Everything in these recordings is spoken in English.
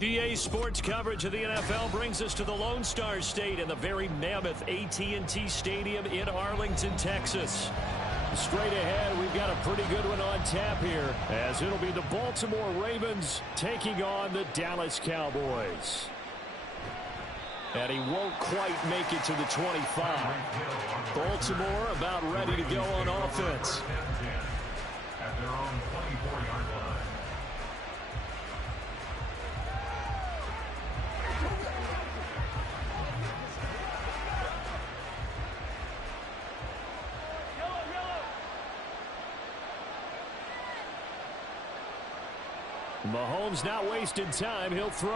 GA Sports coverage of the NFL brings us to the Lone Star State and the very mammoth AT&T Stadium in Arlington, Texas. Straight ahead, we've got a pretty good one on tap here, as it'll be the Baltimore Ravens taking on the Dallas Cowboys. And he won't quite make it to the 25. Baltimore about ready to go on offense. At their own 24-yard line. Mahomes not wasting time. He'll throw.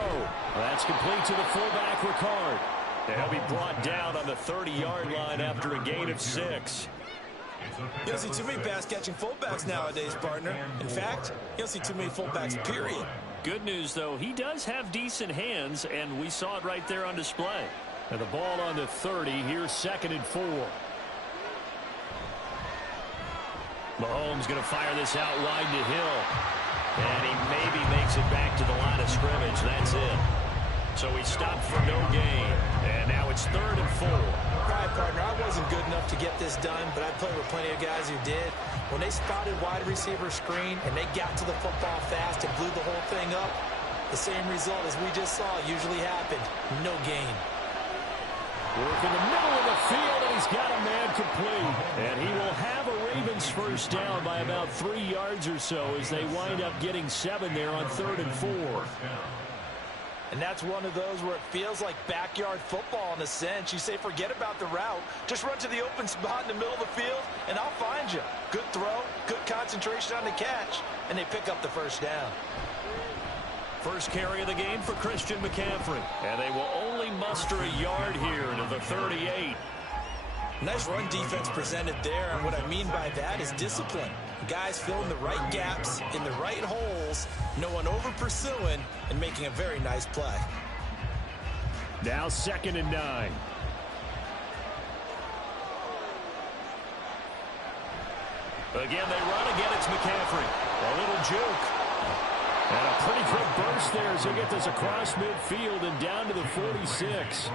That's complete to the fullback, Ricard. They'll be brought down on the 30-yard line after a gain of 6. You don't see too many pass-catching fullbacks nowadays, partner. In fact, you don't see too many fullbacks, period. Good news, though, he does have decent hands, and we saw it right there on display. And the ball on the 30. Here's 2nd and 4. Mahomes going to fire this out wide to Hill. And he maybe makes it back to the line of scrimmage. That's it. So he stopped for no gain. And now it's 3rd and 4. All right, partner, I wasn't good enough to get this done, but I played with plenty of guys who did. When they spotted wide receiver screen and they got to the football fast and blew the whole thing up, the same result as we just saw usually happened. No gain. Work in the middle of the field, and he's got a man complete. And he will have a Ravens first down by about 3 yards or so as they wind up getting 7 there on 3rd and 4. And that's one of those where it feels like backyard football in a sense. You say forget about the route. Just run to the open spot in the middle of the field, and I'll find you. Good throw, good concentration on the catch, and they pick up the first down. First carry of the game for Christian McCaffrey. And they will only muster a yard here to the 38. Nice run defense presented there, and what I mean by that is discipline. Guys filling the right gaps in the right holes, no one over pursuing, and making a very nice play. Now 2nd and 9. Again, they run. Again, it's McCaffrey. A little juke. And a pretty quick burst there as he gets this across midfield and down to the 46.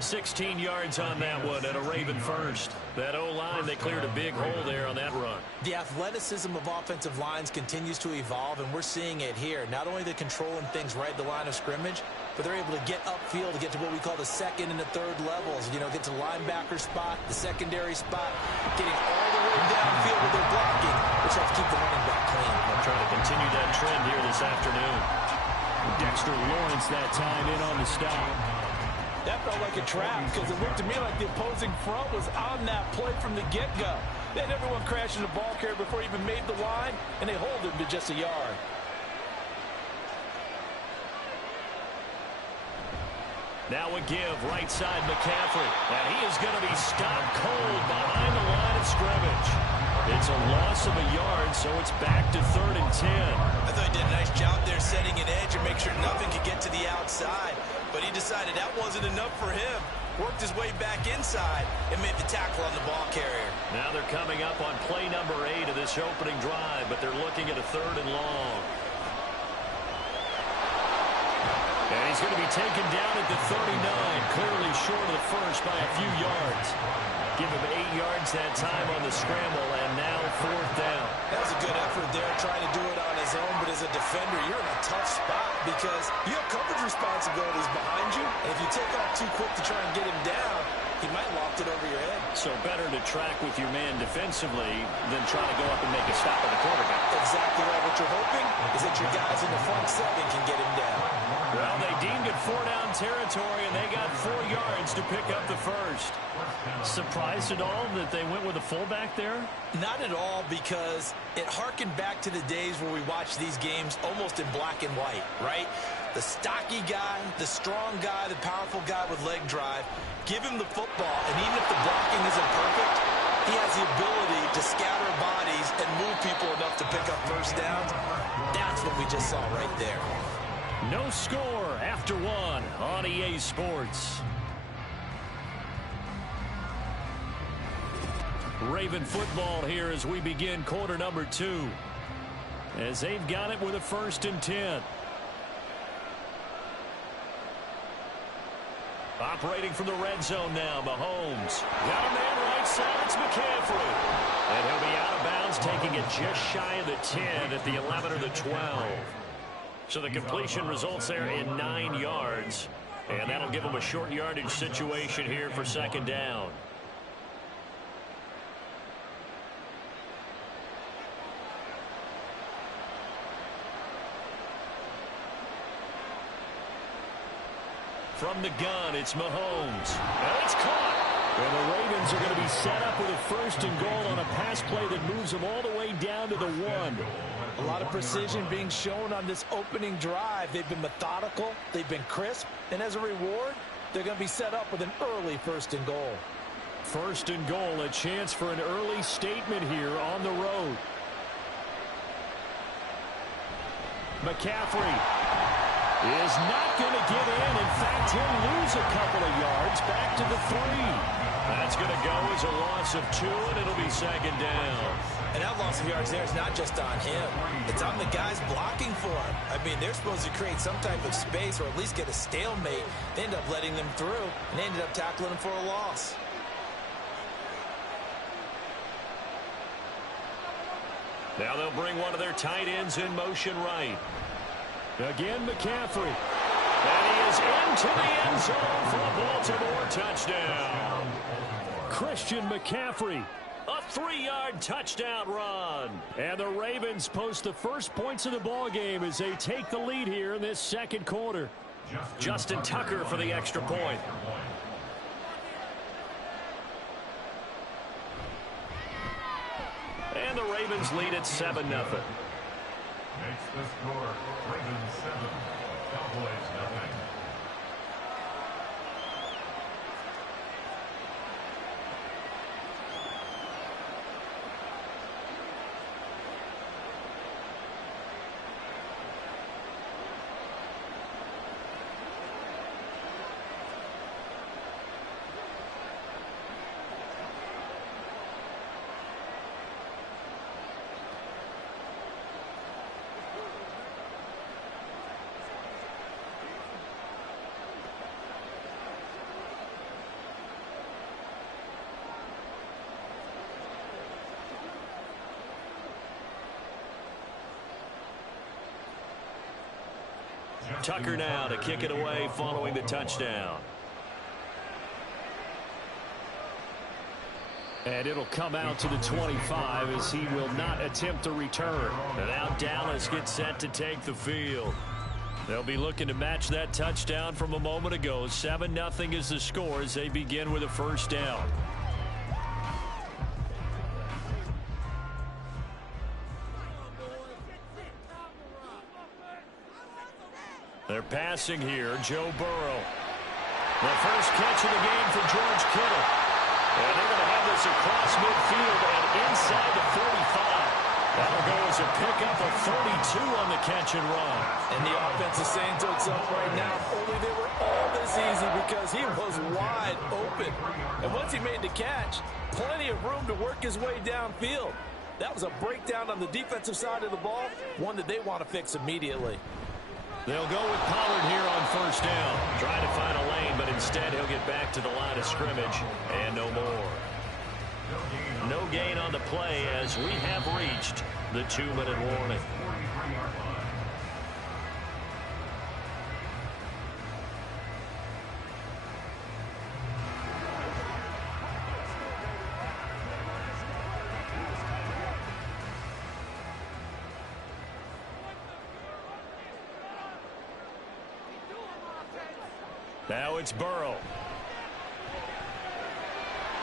16 yards on that one and a Raven first. That O-line, they cleared a big hole there on that run. The athleticism of offensive lines continues to evolve, and we're seeing it here. Not only the controlling things right at the line of scrimmage, but they're able to get upfield to get to what we call the 2nd and the 3rd levels. You know, get to the linebacker spot, the secondary spot, getting all the way downfield with their blocking, which helps keep the running back clean. They're trying to continue that trend here this afternoon. Dexter Lawrence that time in on the stop. That felt like a trap because it looked to me like the opposing front was on that play from the get-go. They had everyone crashing the ball carrier before he even made the line, and they hold him to just a yard. Now a give, right side McCaffrey. And he is going to be stopped cold behind the line of scrimmage. It's a loss of a yard, so it's back to 3rd and 10. I thought he did a nice job there setting an edge and make sure nothing could get to the outside. But he decided that wasn't enough for him. Worked his way back inside and made the tackle on the ball carrier. Now they're coming up on play number 8 of this opening drive, but they're looking at a 3rd and long. And he's going to be taken down at the 39, clearly short of the first by a few yards. Give him 8 yards that time on the scramble, and now 4th down. That was a good effort there, trying to do it on his own, but as a defender, you're in a tough spot because you have coverage responsibilities behind you, and if you take off too quick to try and get him down, he might loft it over your head. So better to track with your man defensively than try to go up and make a stop at the quarterback. Exactly right. What you're hoping is that your guys in the front 7 can get him down. Well, they deemed it 4-down territory, and they got 4 yards to pick up the first. Surprised at all that they went with a fullback there? Not at all, because it harkened back to the days where we watched these games almost in black and white, right? The stocky guy, the strong guy, the powerful guy with leg drive. Give him the football, and even if the blocking isn't perfect, he has the ability to scatter bodies and move people enough to pick up first downs. That's what we just saw right there. No score after 1 on EA Sports. Raven football here as we begin quarter number 2. As they've got it with a 1st and 10. Operating from the red zone now, Mahomes. Got a man right side, it's McCaffrey. And he'll be out of bounds, taking it just shy of the 10 at the 11 or the 12. So the completion results there in 9 yards. And that'll give them a short yardage situation here for 2nd down. From the gun, it's Mahomes. And it's caught. And the Ravens are going to be set up with a 1st and goal on a pass play that moves them all the way down to the 1. A lot of precision being shown on this opening drive. They've been methodical. They've been crisp. And as a reward, they're going to be set up with an early 1st and goal. 1st and goal, a chance for an early statement here on the road. McCaffrey is not going to get in. In fact, he'll lose a couple of yards back to the 3. That's going to go as a loss of 2, and it'll be 2nd down. And that loss of yards there is not just on him. It's on the guys blocking for him. I mean, they're supposed to create some type of space or at least get a stalemate. They end up letting them through, and they ended up tackling him for a loss. Now they'll bring one of their tight ends in motion right. Again, McCaffrey. And he is into the end zone for a Baltimore touchdown. Christian McCaffrey, a 3-yard touchdown run. And the Ravens post the first points of the ball game as they take the lead here in this 2nd quarter. Justin Tucker for the extra point. And the Ravens lead at 7-0. Makes the score Ravens 7, Cowboys 0. Tucker now to kick it away following the touchdown. And it'll come out to the 25 as he will not attempt to return. And now Dallas gets set to take the field. They'll be looking to match that touchdown from a moment ago. 7-0 is the score as they begin with a 1st down. They're passing here, Joe Burrow. The first catch of the game for George Kittle. And they're going to have this across midfield and inside the 45. That'll go as a pickup of 32 on the catch and run. And the offense is saying to itself right now, if only they were all this easy, because he was wide open. And once he made the catch, plenty of room to work his way downfield. That was a breakdown on the defensive side of the ball, one that they want to fix immediately. They'll go with Pollard here on first down. Trying to find a lane, but instead he'll get back to the line of scrimmage and no more. No gain on the play as we have reached the 2-minute warning. Now it's Burrow.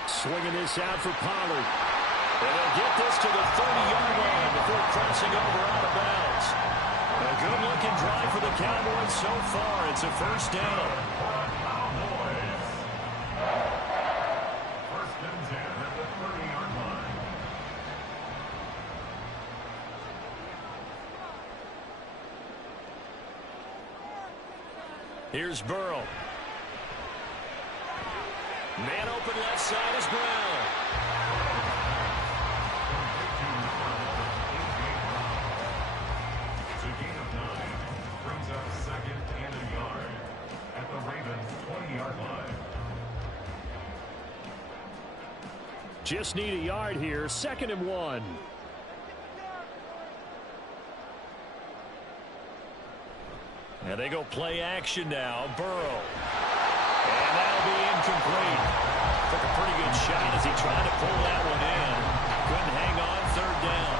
Swinging this out for Pollard. And they'll get this to the 30-yard line before crossing over out of bounds. A good-looking drive for the Cowboys so far. It's a first down. First and 10 at the 30-yard line. Here's Burrow. Man open left side is Brown. It's a gain of 9. Brings up second and a yard at the Ravens' 20-yard line. Just need a yard here. 2nd and 1. And they go play action now. Burrow. And that'll be incomplete. Took a pretty good shot as he tried to pull that one in. Couldn't hang on 3rd down.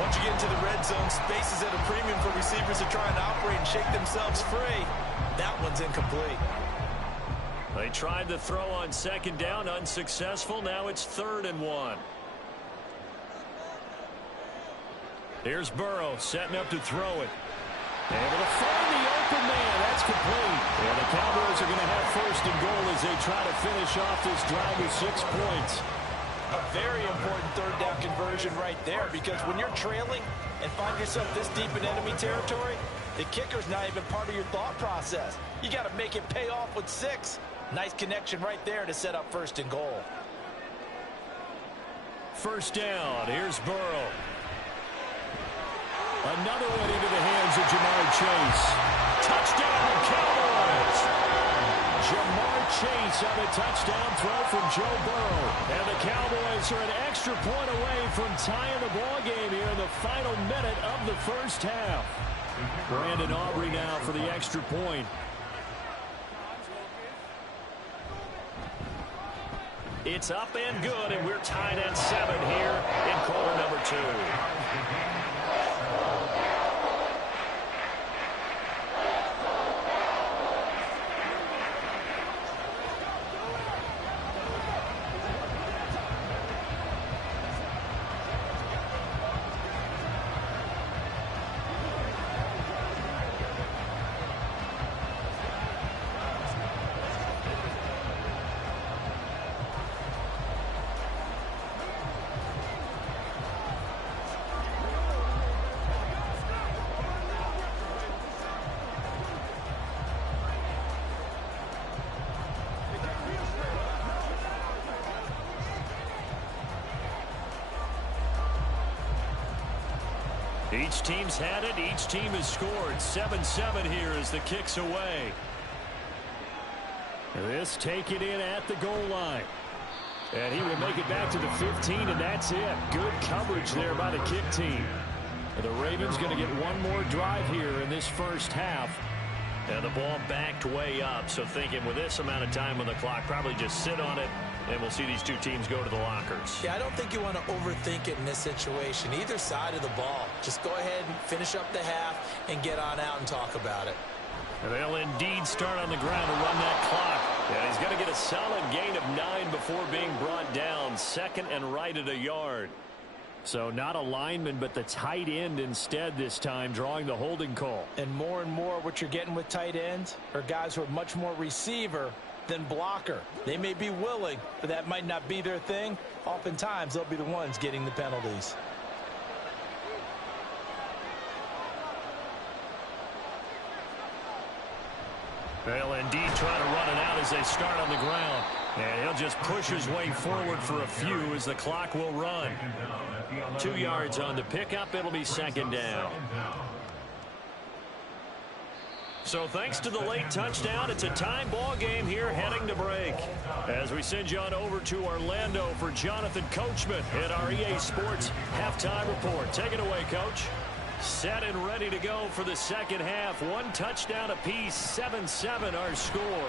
Once you get into the red zone, space is at a premium for receivers to try and operate and shake themselves free. That one's incomplete. They tried to throw on 2nd down, unsuccessful. Now it's 3rd and 1. Here's Burrow setting up to throw it. Able to find the open man. That's complete. And the Cowboys are going to have 1st and goal as they try to finish off this drive with 6 points. A very important 3rd down conversion right there, because when you're trailing and find yourself this deep in enemy territory, the kicker's not even part of your thought process. You got to make it pay off with 6. Nice connection right there to set up 1st and goal. First down. Here's Burrow. Another one into the hands of Jamar Chase. Touchdown, Cowboys. Jamar Chase on a touchdown throw from Joe Burrow. And the Cowboys are an extra point away from tying the ball game here in the final minute of the first half. Brandon Aubrey now for the extra point. It's up and good, and we're tied at 7 here in quarter number 2. Each team's had it. Each team has scored. 7-7 here as the kick's away. This taken in at the goal line. And he will make it back to the 15, and that's it. Good coverage there by the kick team. And the Ravens going to get one more drive here in this first half. And the ball backed way up, so thinking with this amount of time on the clock, probably just sit on it, and we'll see these two teams go to the lockers. Yeah, I don't think you want to overthink it in this situation. Either side of the ball. Just go ahead and finish up the half and get on out and talk about it. And they'll indeed start on the ground to run that clock. And he's going to get a solid gain of 9 before being brought down. 2nd and right at a yard. So not a lineman, but the tight end instead this time, drawing the holding call. And more what you're getting with tight ends are guys who are much more receiver than blocker. They may be willing, but that might not be their thing. Oftentimes, they'll be the ones getting the penalties. They'll indeed try to run it out as they start on the ground. And he'll just push his way forward for a few as the clock will run. 2 yards on the pickup. It'll be 2nd down. So thanks to the late touchdown, it's a time ball game here heading to break. As we send you on over to Orlando for Jonathan Coachman at our EA Sports Halftime Report. Take it away, Coach. Set and ready to go for the second half. One touchdown apiece, 7-7 our score.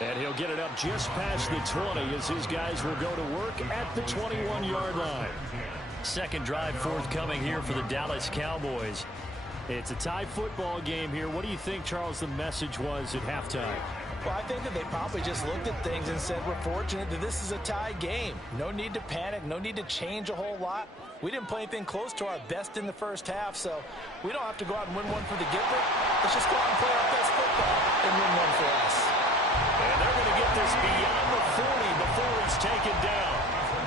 And he'll get it up just past the 20 as his guys will go to work at the 21-yard line. Second drive forthcoming here for the Dallas Cowboys. It's a tie football game here. What do you think, Charles, the message was at halftime? Well, I think that they probably just looked at things and said, we're fortunate that this is a tie game. No need to panic, no need to change a whole lot. We didn't play anything close to our best in the first half, so we don't have to go out and win one for the giver. Let's just go out and play our best football and win one for us. And they're going to get this beyond the 40 before it's taken down.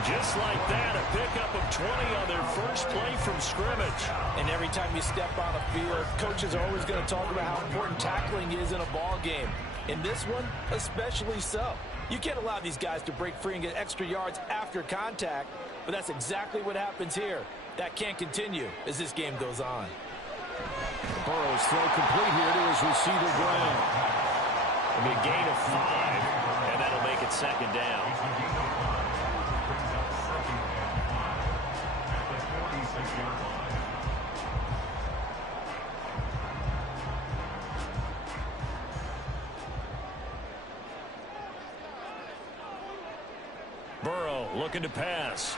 Just like that, a pickup of 20 on their first play from scrimmage. And every time you step on a field, coaches are always going to talk about how important tackling is in a ball game. In this one, especially so. You can't allow these guys to break free and get extra yards after contact, but that's exactly what happens here. That can't continue as this game goes on. Burrow's throw complete here to his receiver, Graham. It'll be a gain of 5, and that'll make it second down. Burrow looking to pass.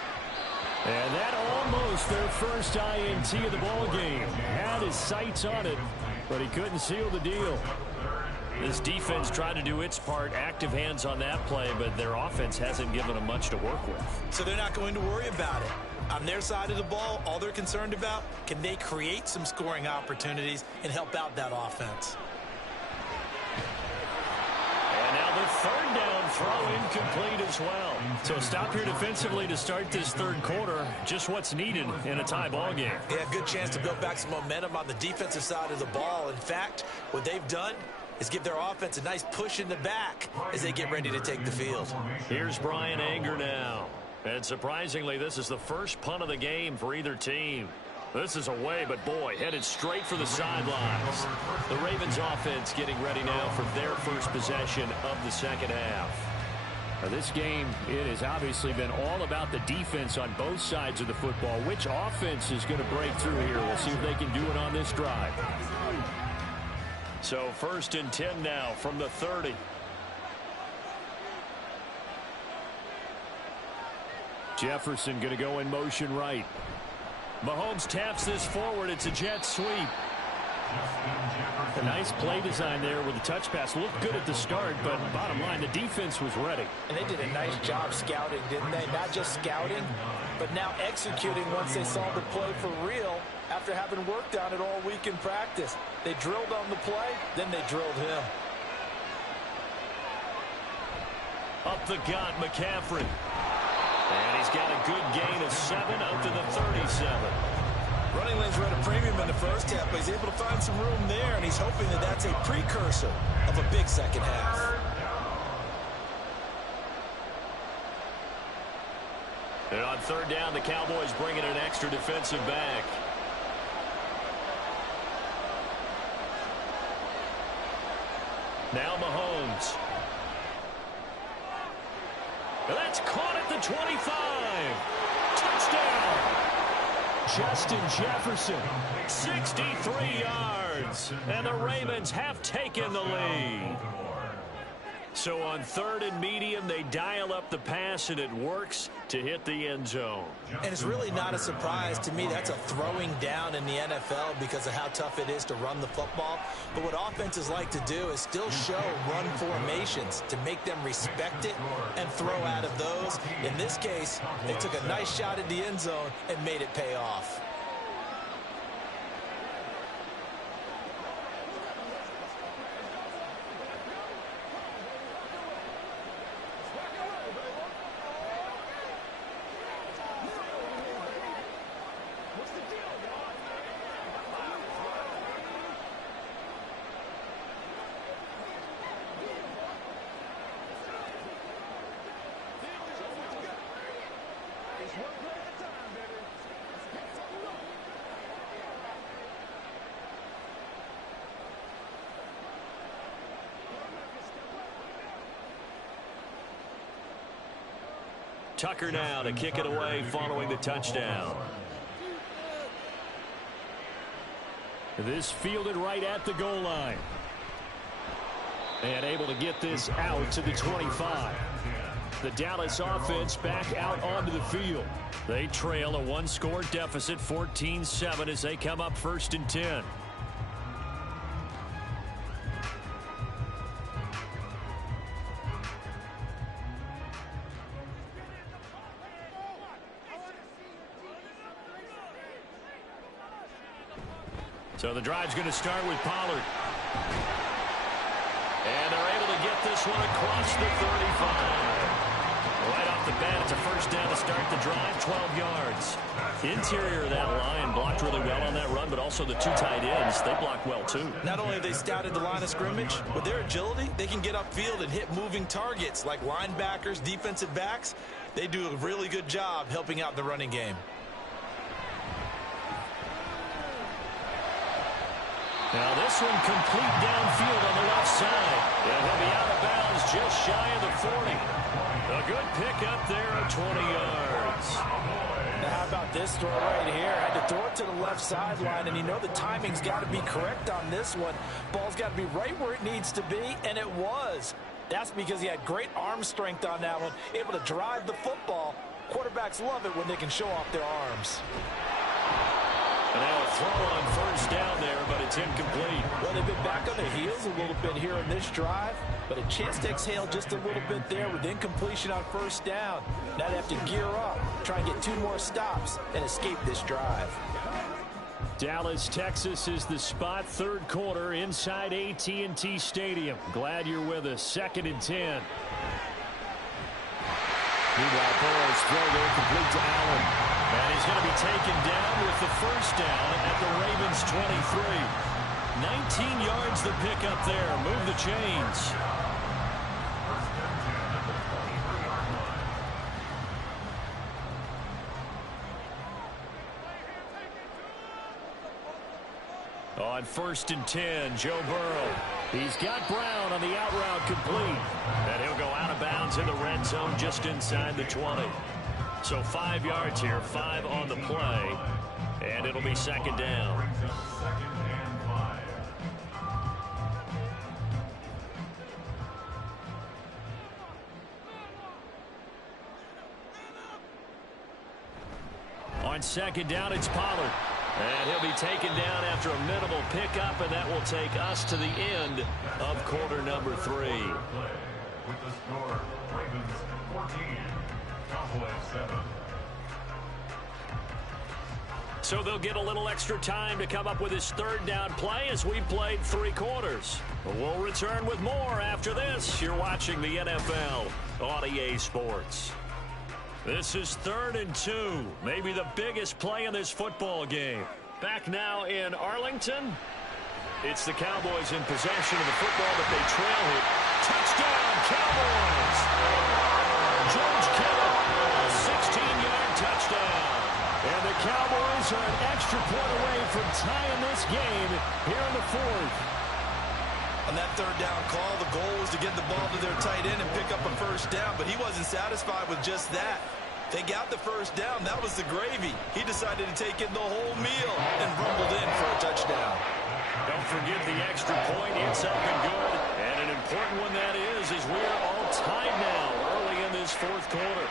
And that almost their first INT of the ball game. Had his sights on it, but he couldn't seal the deal. This defense tried to do its part, active hands on that play, but their offense hasn't given them much to work with. So they're not going to worry about it. On their side of the ball, all they're concerned about, can they create some scoring opportunities and help out that offense? And now the third down throw incomplete as well. So stop here defensively to start this third quarter. Just what's needed in a tie ball game. Yeah, good chance to build back some momentum on the defensive side of the ball. In fact, what they've done is give their offense a nice push in the back as they get ready to take the field. Here's Brian Anger now. And surprisingly, this is the first punt of the game for either team. This is away, but boy, headed straight for the sidelines. The Ravens offense getting ready now for their first possession of the second half. Now, this game, it has obviously been all about the defense on both sides of the football. Which offense is going to break through here? We'll see if they can do it on this drive. So 1st and 10 now from the 30. Jefferson going to go in motion right. Mahomes taps this forward. It's a jet sweep. A nice play design there with the touch pass. Looked good at the start, but bottom line, the defense was ready. And they did a nice job scouting, didn't they? Not just scouting, but now executing once they saw the play for real after having worked on it all week in practice. They drilled on the play, then they drilled him. Up the gut, McCaffrey. And he's got a good gain of 7 up to the 37. Running lanes were at a premium in the first half, but he's able to find some room there, and he's hoping that that's a precursor of a big second half. And on third down, the Cowboys bring in an extra defensive back. Now Mahomes. And that's caught at the 25. Touchdown. Justin Jefferson, 63 yards. And the Ravens have taken the lead. So on 3rd and medium, they dial up the pass, and it works to hit the end zone. And it's really not a surprise to me. That's a throwing down in the NFL because of how tough it is to run the football. But what offenses like to do is still show run formations to make them respect it and throw out of those. In this case, they took a nice shot at the end zone and made it pay off. Tucker now to kick it away following the touchdown. This fielded right at the goal line. And able to get this out to the 25. The Dallas offense back out onto the field. They trail a one-score deficit, 14-7, as they come up 1st and 10. So the drive's going to start with Pollard. And they're able to get this one across the 35. Right off the bat, it's a first down to start the drive, 12 yards. Interior of that line blocked really well on that run, but also the two tight ends, they blocked well too. Not only have they scouted the line of scrimmage, with their agility, they can get upfield and hit moving targets like linebackers, defensive backs. They do a really good job helping out the running game. Now this one complete downfield on the left side. And he'll be out of bounds just shy of the 40. A good pickup there at 20 yards. Now how about this throw right here? Had to throw it to the left sideline, and you know the timing's got to be correct on this one. Ball's got to be right where it needs to be, and it was. That's because he had great arm strength on that one, able to drive the football. Quarterbacks love it when they can show off their arms. And now a throw on first down there, but it's incomplete. Well, they've been back on their heels a little bit here in this drive, but a chance to exhale just a little bit there with incompletion on first down. Now they have to gear up, try and get 2 more stops, and escape this drive. Dallas, Texas is the spot, 3rd quarter inside AT&T Stadium. Glad you're with us. 2nd and 10. Meanwhile, Burrow's throw there complete to Allen. And he's going to be taken down with the first down at the Ravens 23. 19 yards the pickup there. Move the chains. On 1st and 10, Joe Burrow. He's got Brown on the out route complete. And he'll go out of bounds in the red zone just inside the 20. So 5 yards here, 5 on the play, and it'll be 2nd down. On 2nd down, it's Pollard. And he'll be taken down after a minimal pickup, and that will take us to the end of quarter number 3. With the score, Ravens 14. So they'll get a little extra time to come up with his 3rd down play as we played 3 quarters. We'll return with more after this. You're watching the NFL on EA Sports. This is 3rd and 2, maybe the biggest play in this football game. Back now in Arlington. It's the Cowboys in possession of the football, but they trail it. Touchdown, Cowboys! George Kittle, a 16-yard touchdown. And the Cowboys are an extra point away from tying this game here in the 4th. On that 3rd down call, the goal was to get the ball to their tight end and pick up a first down, but he wasn't satisfied with just that. They got the first down. That was the gravy. He decided to take in the whole meal and rumbled in for a touchdown. Don't forget the extra point. It's up and good. And an important one that is we are all tied now early in this 4th quarter.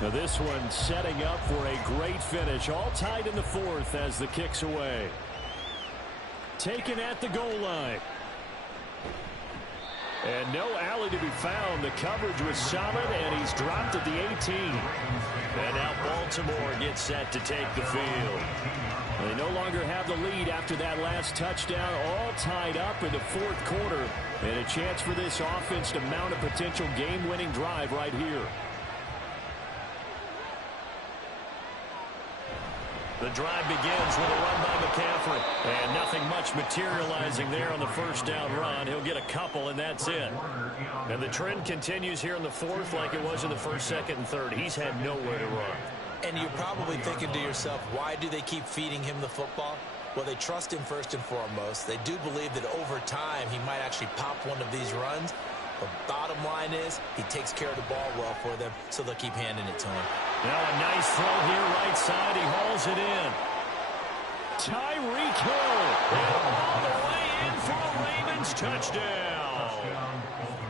Now this one setting up for a great finish. All tied in the 4th as the kick's away. Taken at the goal line. And no alley to be found. The coverage was solid, and he's dropped at the 18. And now Baltimore gets set to take the field. They no longer have the lead after that last touchdown, all tied up in the fourth quarter. And a chance for this offense to mount a potential game-winning drive right here. The drive begins with a run by McCaffrey. And nothing much materializing there on the first down run. He'll get a couple, and that's it. And the trend continues here in the fourth like it was in the first, second, and third. He's had nowhere to run. And you're probably thinking to yourself, why do they keep feeding him the football? Well, they trust him first and foremost. They do believe that over time he might actually pop one of these runs. The bottom line is he takes care of the ball well for them, so they'll keep handing it to him. Now a nice throw here right side. He hauls it in. Tyreek Hill. And all the way in for a Ravens touchdown.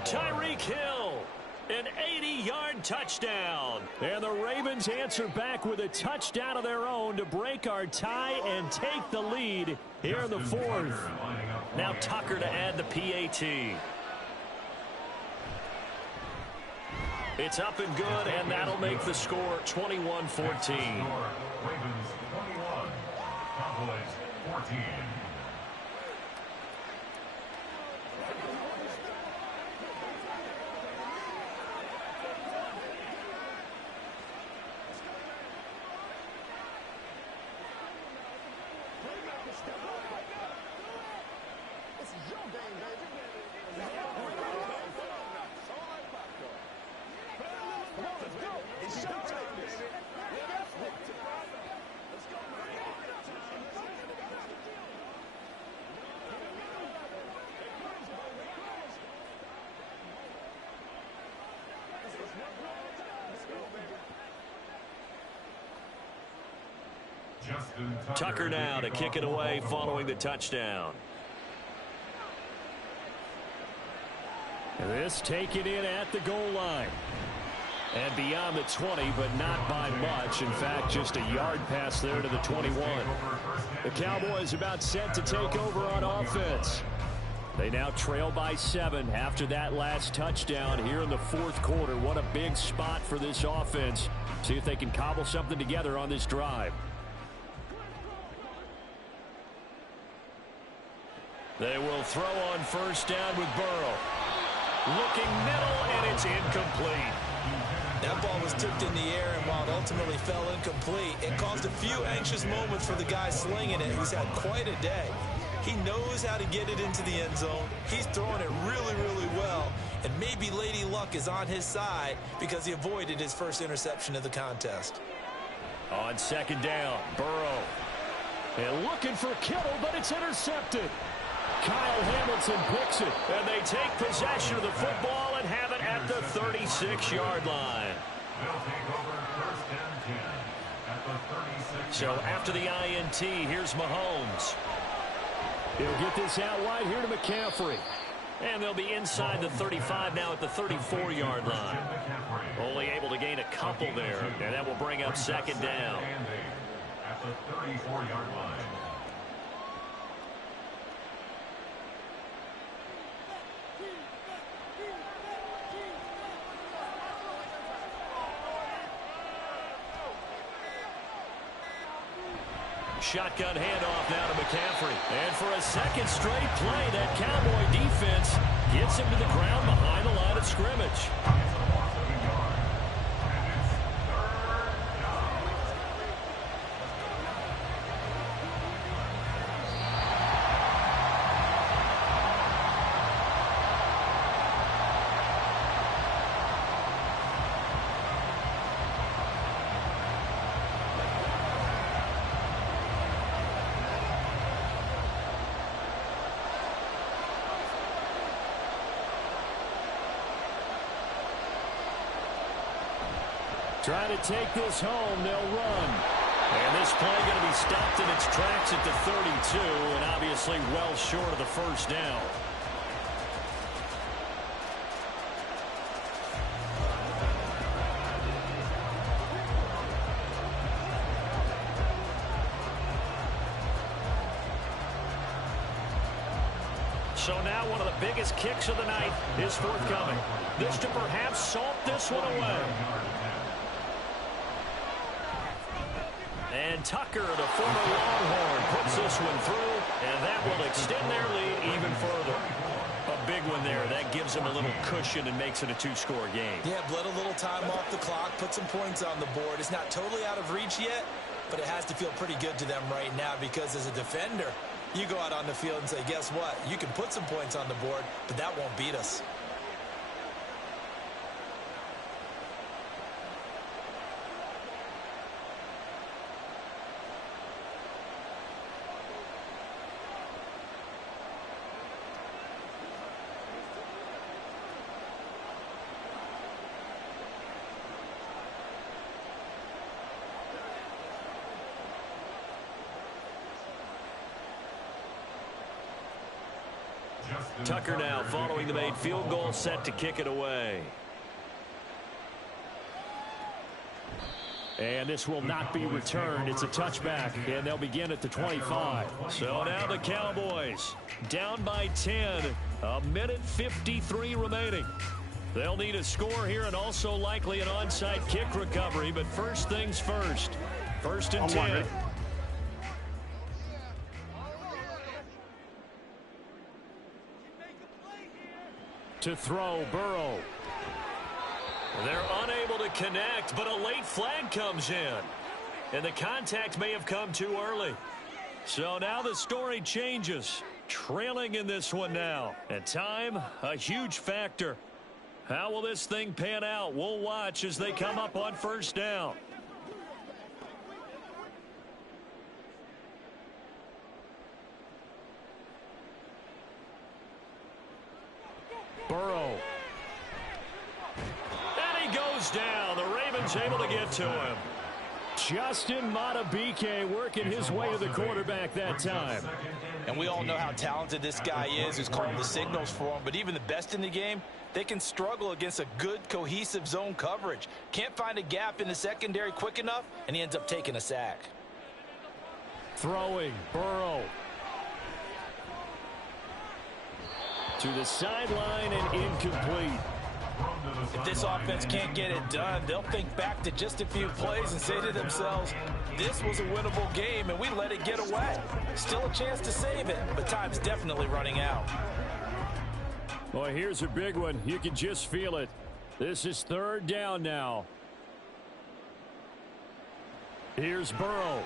Tyreek Hill. An 80-yard touchdown. And the Ravens answer back with a touchdown of their own to break our tie and take the lead here in the fourth. Now Tucker to add the PAT. It's up and good, and that'll make the score 21-14. Ravens 21, Cowboys 14. Tucker now to kick it away following the touchdown. This taken in at the goal line. And beyond the 20, but not by much. In fact, just a yard pass there to the 21. The Cowboys about set to take over on offense. They now trail by 7 after that last touchdown here in the fourth quarter. What a big spot for this offense. See if they can cobble something together on this drive. They will throw on first down with Burrow. Looking middle, and it's incomplete. That ball was tipped in the air, and while it ultimately fell incomplete, it caused a few anxious moments for the guy slinging it, who's had quite a day. He knows how to get it into the end zone. He's throwing it really, really well, and maybe Lady Luck is on his side because he avoided his first interception of the contest. On second down, Burrow. And looking for Kittle, but it's intercepted. Kyle Hamilton picks it, and they take possession of the football and have it at the 36-yard line. They'll take over first and 10 at the 36. So after the INT, here's Mahomes. He'll get this out wide here to McCaffrey. And they'll be inside the 35 now at the 34-yard line. Only able to gain a couple there, and that will bring up second down. At the 34-yard line. Shotgun handoff now to McCaffrey. And for a second straight play, that Cowboy defense gets him to the ground behind the line of scrimmage. Trying to take this home, they'll run. And this play going to be stopped in its tracks at the 32, and obviously well short of the first down. So now one of the biggest kicks of the night is forthcoming. This to perhaps salt this one away. And Tucker, the former Longhorn, puts this one through, and that will extend their lead even further. A big one there. That gives them a little cushion and makes it a two-score game. Yeah, bled a little time off the clock, put some points on the board. It's not totally out of reach yet, but it has to feel pretty good to them right now because as a defender, you go out on the field and say, guess what? You can put some points on the board, but that won't beat us. Tucker now following the made field goal, set to kick it away. And this will not be returned. It's a touchback, and they'll begin at the 25. So now the Cowboys down by 10. A minute 53 remaining. They'll need a score here and also likely an onside kick recovery. But first things first. First and 10. To throw, Burrow. They're unable to connect, but a late flag comes in. And the contact may have come too early. So now the story changes. Trailing in this one now. And time, a huge factor. How will this thing pan out? We'll watch as they come up on first down. Burrow. And he goes down. The Ravens able to get to him. Justin Madubuike working his way to the quarterback that time. And we all know how talented this guy is who's calling the signals for him. But even the best in the game, they can struggle against a good, cohesive zone coverage. Can't find a gap in the secondary quick enough, and he ends up taking a sack. Throwing, Burrow. To the sideline and incomplete. If this offense can't get it done, they'll think back to just a few plays and say to themselves, this was a winnable game and we let it get away. Still a chance to save it, but time's definitely running out. Well, here's a big one. You can just feel it. This is third down now. Here's Burrow.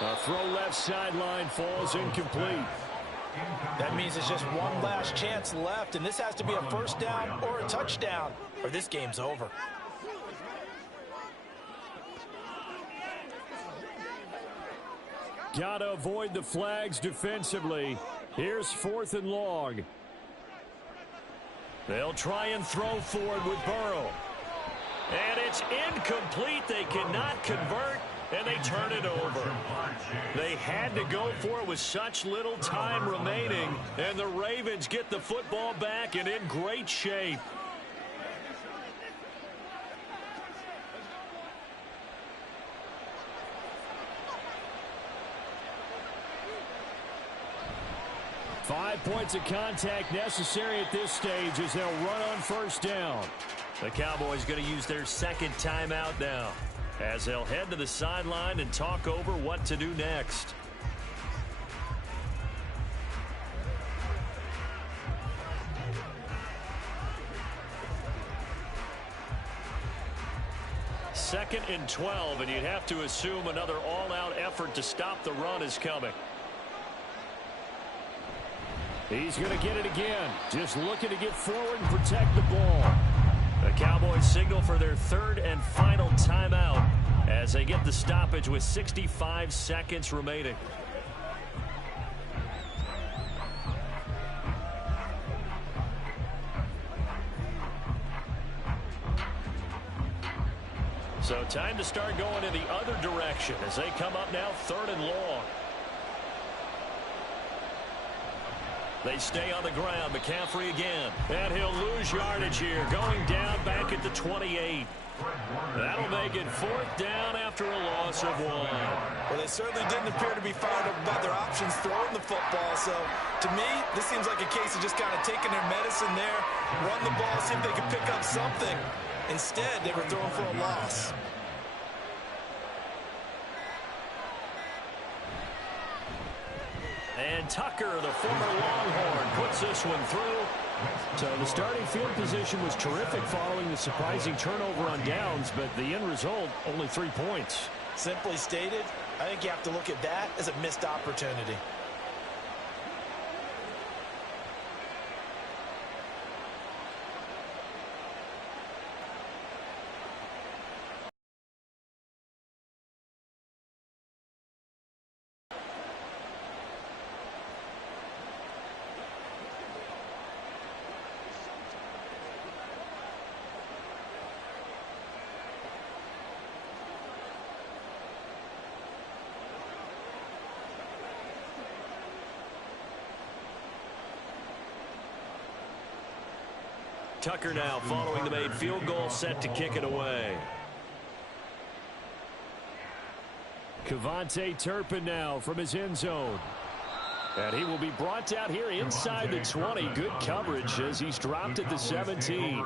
A throw left sideline falls incomplete. That means it's just one last chance left, and this has to be a first down or a touchdown, or this game's over. Gotta avoid the flags defensively. Here's 4th and long. They'll try and throw forward with Burrow. And it's incomplete. They cannot convert, and they turn it over. They had to go for it with such little time remaining, and the Ravens get the football back and in great shape. Five points of contact necessary at this stage as they'll run on first down. The Cowboys going to use their second timeout now as they'll head to the sideline and talk over what to do next. Second and 12, and you'd have to assume another all-out effort to stop the run is coming. He's going to get it again. Just looking to get forward and protect the ball. The Cowboys signal for their third and final timeout as they get the stoppage with 65 seconds remaining. So time to start going in the other direction as they come up now 3rd and long. They stay on the ground. McCaffrey again. And he'll lose yardage here. Going down back at the 28. That'll make it 4th down after a loss of 1. Well, they certainly didn't appear to be fired up about their options throwing the football. So, to me, this seems like a case of just kind of taking their medicine there, run the ball, see if they can pick up something. Instead, they were throwing for a loss. And Tucker, the former Longhorn, puts this one through. So the starting field position was terrific following the surprising turnover on downs, but the end result, only 3 points. Simply stated, I think you have to look at that as a missed opportunity. Tucker now following the made field goal, set to kick it away. KaVontae Turpin now from his end zone. And he will be brought out here inside the 20. Good coverage as he's dropped at the 17.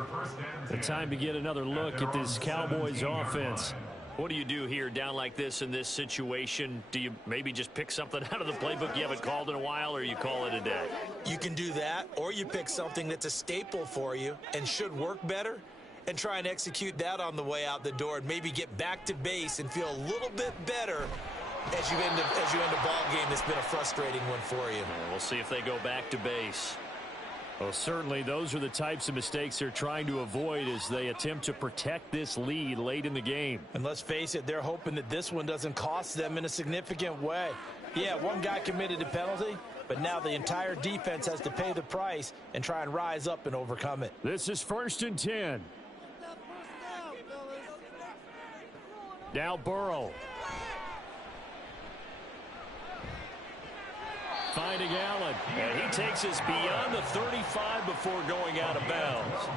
The time to get another look at this Cowboys offense. What do you do here down like this in this situation? Do you maybe just pick something out of the playbook you haven't called in a while, or you call it a day? You can do that, or you pick something that's a staple for you and should work better and try and execute that on the way out the door and maybe get back to base and feel a little bit better as you end a ball game that's been a frustrating one for you. Yeah, we'll see if they go back to base. Well, certainly those are the types of mistakes they're trying to avoid as they attempt to protect this lead late in the game. And let's face it, they're hoping that this one doesn't cost them in a significant way. Yeah, one guy committed a penalty, but now the entire defense has to pay the price and try and rise up and overcome it. This is 1st and 10. Now Burrow. Finding Allen. And he takes us beyond the 35 before going out of bounds.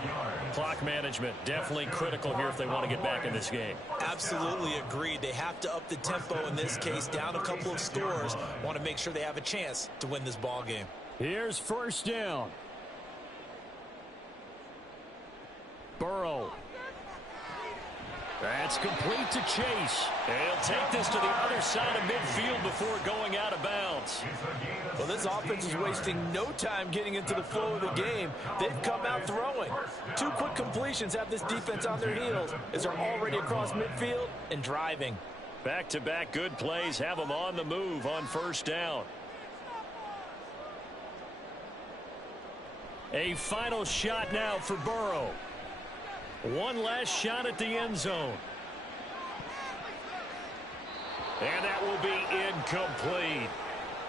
Clock management definitely critical here if they want to get back in this game. Absolutely agreed. They have to up the tempo in this case, down a couple of scores. Want to make sure they have a chance to win this ball game. Here's 1st down. Burrow. That's complete to Chase. And he'll take this to the other side of midfield before going out of bounds. Well, this offense is wasting no time getting into the flow of the game. They've come out throwing. 2 quick completions have this defense on their heels as they're already across midfield and driving. Back-to-back good plays have them on the move on 1st down. A final shot now for Burrow. One last shot at the end zone. And that will be incomplete.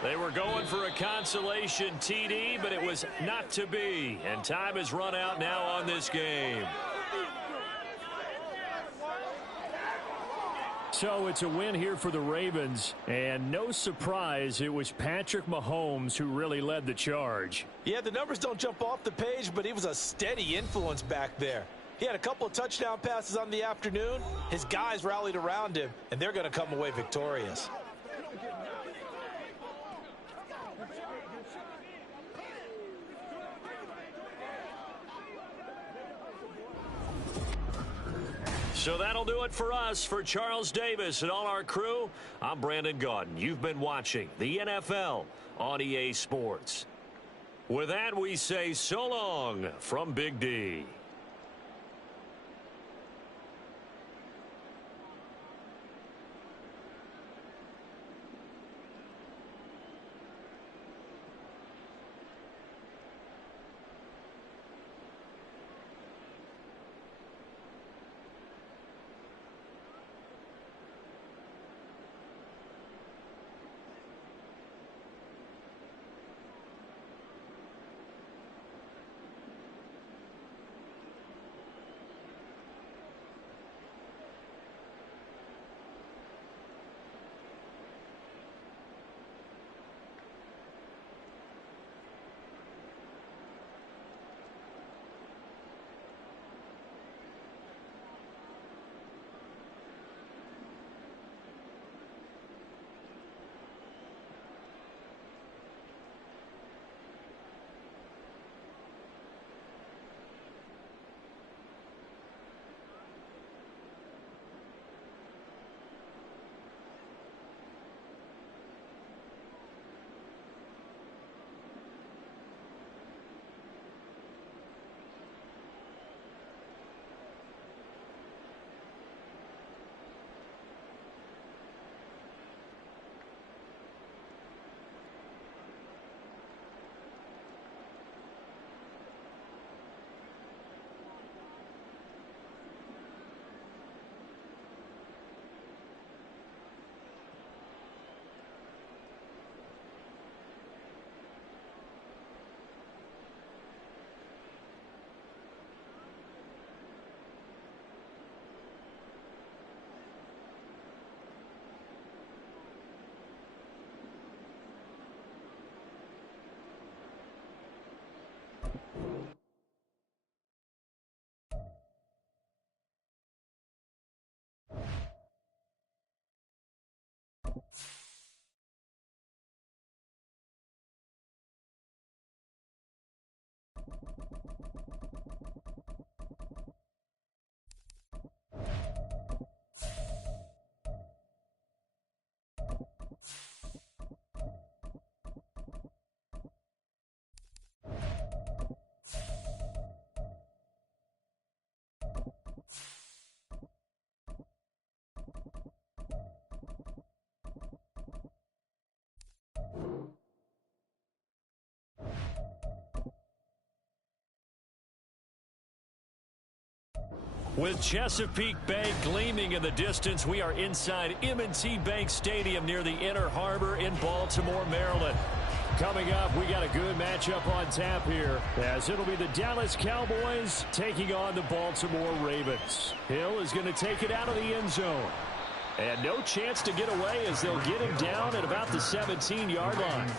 They were going for a consolation TD, but it was not to be. And time has run out now on this game. So it's a win here for the Ravens, and no surprise it was Patrick Mahomes who really led the charge. Yeah, the numbers don't jump off the page, but he was a steady influence back there. He had a couple of touchdown passes on the afternoon. His guys rallied around him, and they're going to come away victorious. So that'll do it for us. For Charles Davis and all our crew, I'm Brandon Gaudin. You've been watching the NFL on EA Sports. With that, we say so long from Big D. With Chesapeake Bay gleaming in the distance, we are inside M&T Bank Stadium near the Inner Harbor in Baltimore, Maryland. Coming up, we got a good matchup on tap here, as it'll be the Dallas Cowboys taking on the Baltimore Ravens. Hill is going to take it out of the end zone. And no chance to get away as they'll get him down at about the 17-yard line.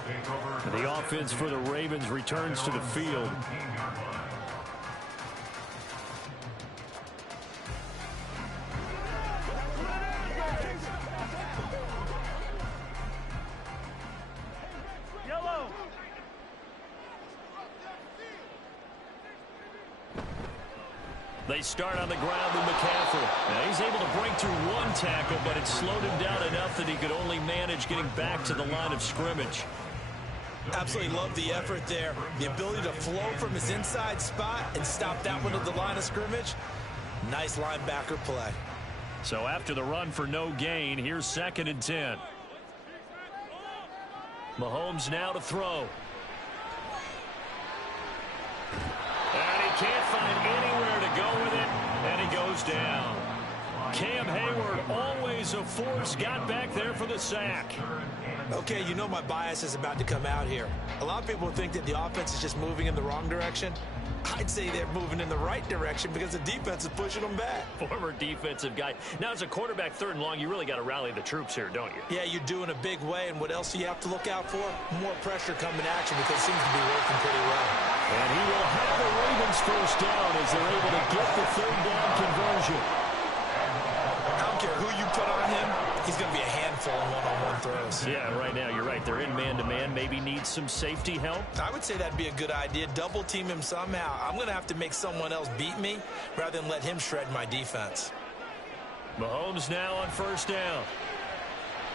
And the offense for the Ravens returns to the field. They start on the ground with McCaffrey. Now he's able to break through one tackle, but it slowed him down enough that he could only manage getting back to the line of scrimmage. Absolutely love the effort there. The ability to flow from his inside spot and stop that one at the line of scrimmage. Nice linebacker play. So after the run for no gain, here's 2nd and 10. Mahomes now to throw. And he can't find anywhere to go with it, and he goes down. Cam Hayward, always a force, got back there for the sack. Okay, you know my bias is about to come out here. A lot of people think that the offense is just moving in the wrong direction. I'd say they're moving in the right direction because the defense is pushing them back. Former defensive guy. Now, as a quarterback, 3rd and long, you really got to rally the troops here, don't you? Yeah, you do in a big way. And what else do you have to look out for? More pressure coming at you because it seems to be working pretty well. And he will have the Ravens first down as they're able to get the 3rd down conversion. I don't care who you put on him. He's going to be a handful in one-on-one throws. Yeah, right now, you're right. They're in man-to-man. Maybe needs some safety help. I would say that'd be a good idea. Double team him somehow. I'm going to have to make someone else beat me rather than let him shred my defense. Mahomes now on 1st down.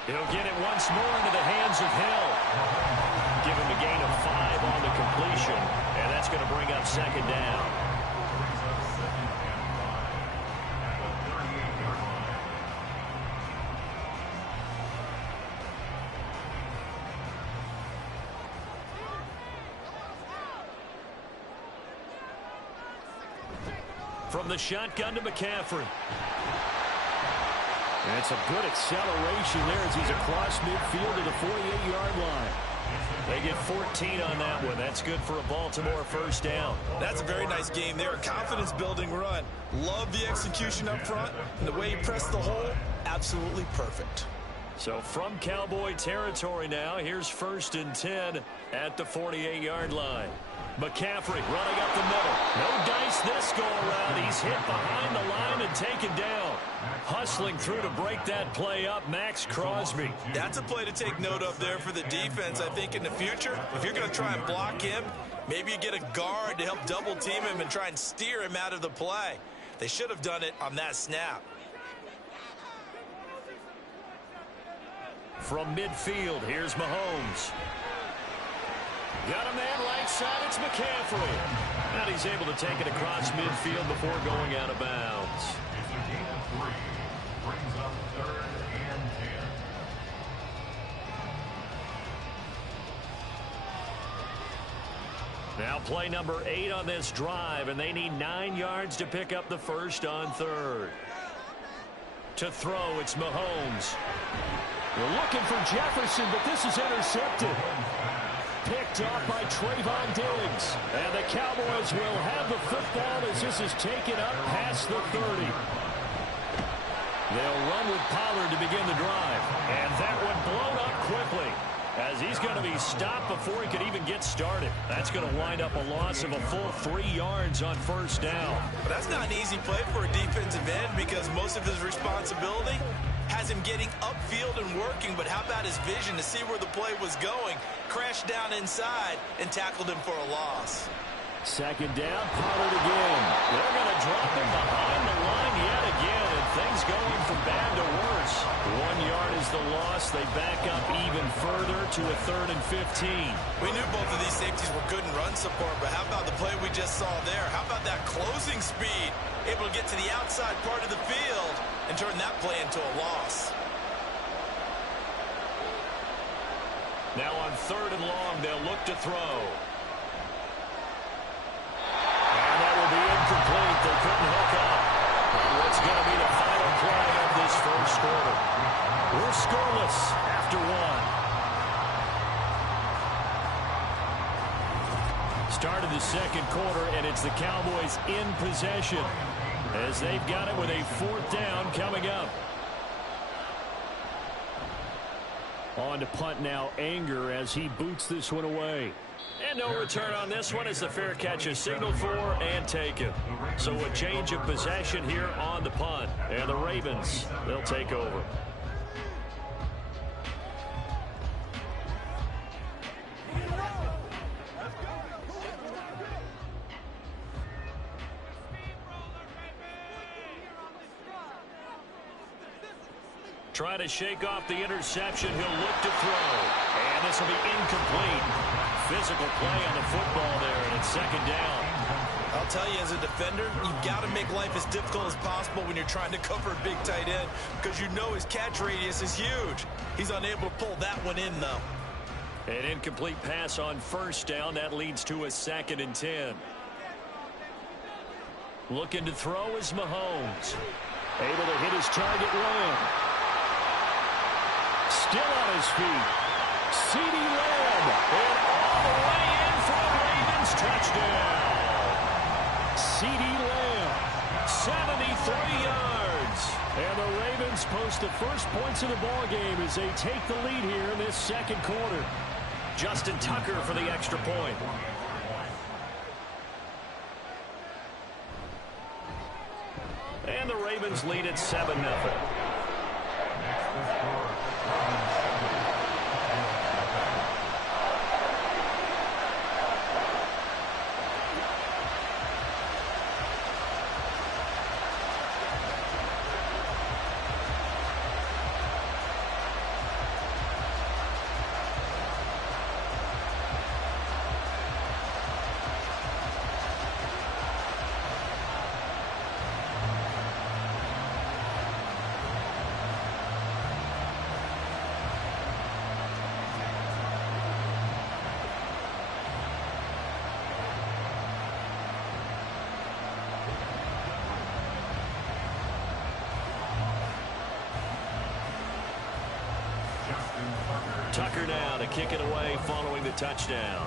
He'll get it once more into the hands of Hill. Give him a gain of 5 on the completion, and that's going to bring up 2nd down. From the shotgun to McCaffrey. And it's a good acceleration there as he's across midfield to the 48-yard line. They get 14 on that one. That's good for a Baltimore 1st down. That's a very nice game there. A confidence-building run. Love the execution up front. And the way he pressed the hole, absolutely perfect. So from Cowboy territory now, here's 1st and 10 at the 48-yard line. McCaffrey running up the middle. No dice this go-around. He's hit behind the line and taken down. Hustling through to break that play up, Max Crosby. That's a play to take note of there for the defense, I think, in the future. If you're going to try and block him, maybe you get a guard to help double-team him and try and steer him out of the play. They should have done it on that snap. From midfield, here's Mahomes. Got a man right side, it's McCaffrey. And he's able to take it across midfield before going out of bounds. It's a gain of 3. Brings up 3rd and 10. Now play number 8 on this drive, and they need 9 yards to pick up the 1st on 3rd. To throw, it's Mahomes. We're looking for Jefferson, but this is intercepted. Picked off by Trayvon Diggs. And the Cowboys will have the football as this is taken up past the 30. They'll run with Pollard to begin the drive. And that one blown up quickly as he's going to be stopped before he could even get started. That's going to wind up a loss of a full 3 yards on 1st down. But that's not an easy play for a defensive end because most of his responsibility has him getting upfield and working, but how about his vision to see where the play was going? Crashed down inside and tackled him for a loss. 2nd down, Pollard again. They're going to drop him behind the line yet again, and things going from bad to worse. 1 yard is the loss. They back up even further to a 3rd and 15. We knew both of these safeties were good in run support, but how about the play we just saw there? How about that closing speed? Able to get to the outside part of the field and turn that play into a loss. Now on 3rd and long, they'll look to throw. And that will be incomplete. They couldn't hook up. Start of the second quarter, and it's the Cowboys in possession as they've got it with a 4th down coming up. On to punt now, Anger, as he boots this one away. And no return on this one as the fair catch is signaled for and taken. So a change of possession here on the punt. And the Ravens, they'll take over. Try to shake off the interception. He'll look to throw. And this will be incomplete. Physical play on the football there, and it's 2nd down. I'll tell you, as a defender, you've got to make life as difficult as possible when you're trying to cover a big tight end because you know his catch radius is huge. He's unable to pull that one in, though. An incomplete pass on 1st down. That leads to a 2nd and 10. Looking to throw is Mahomes. Able to hit his target Lamb. Still on his feet. CeeDee Lamb. And all the way in for a Ravens touchdown. CeeDee Lamb, 73 yards. And the Ravens post the first points of the ballgame as they take the lead here in this 2nd quarter. Justin Tucker for the extra point. And the Ravens lead at 7-0. Tucker now to kick it away following the touchdown.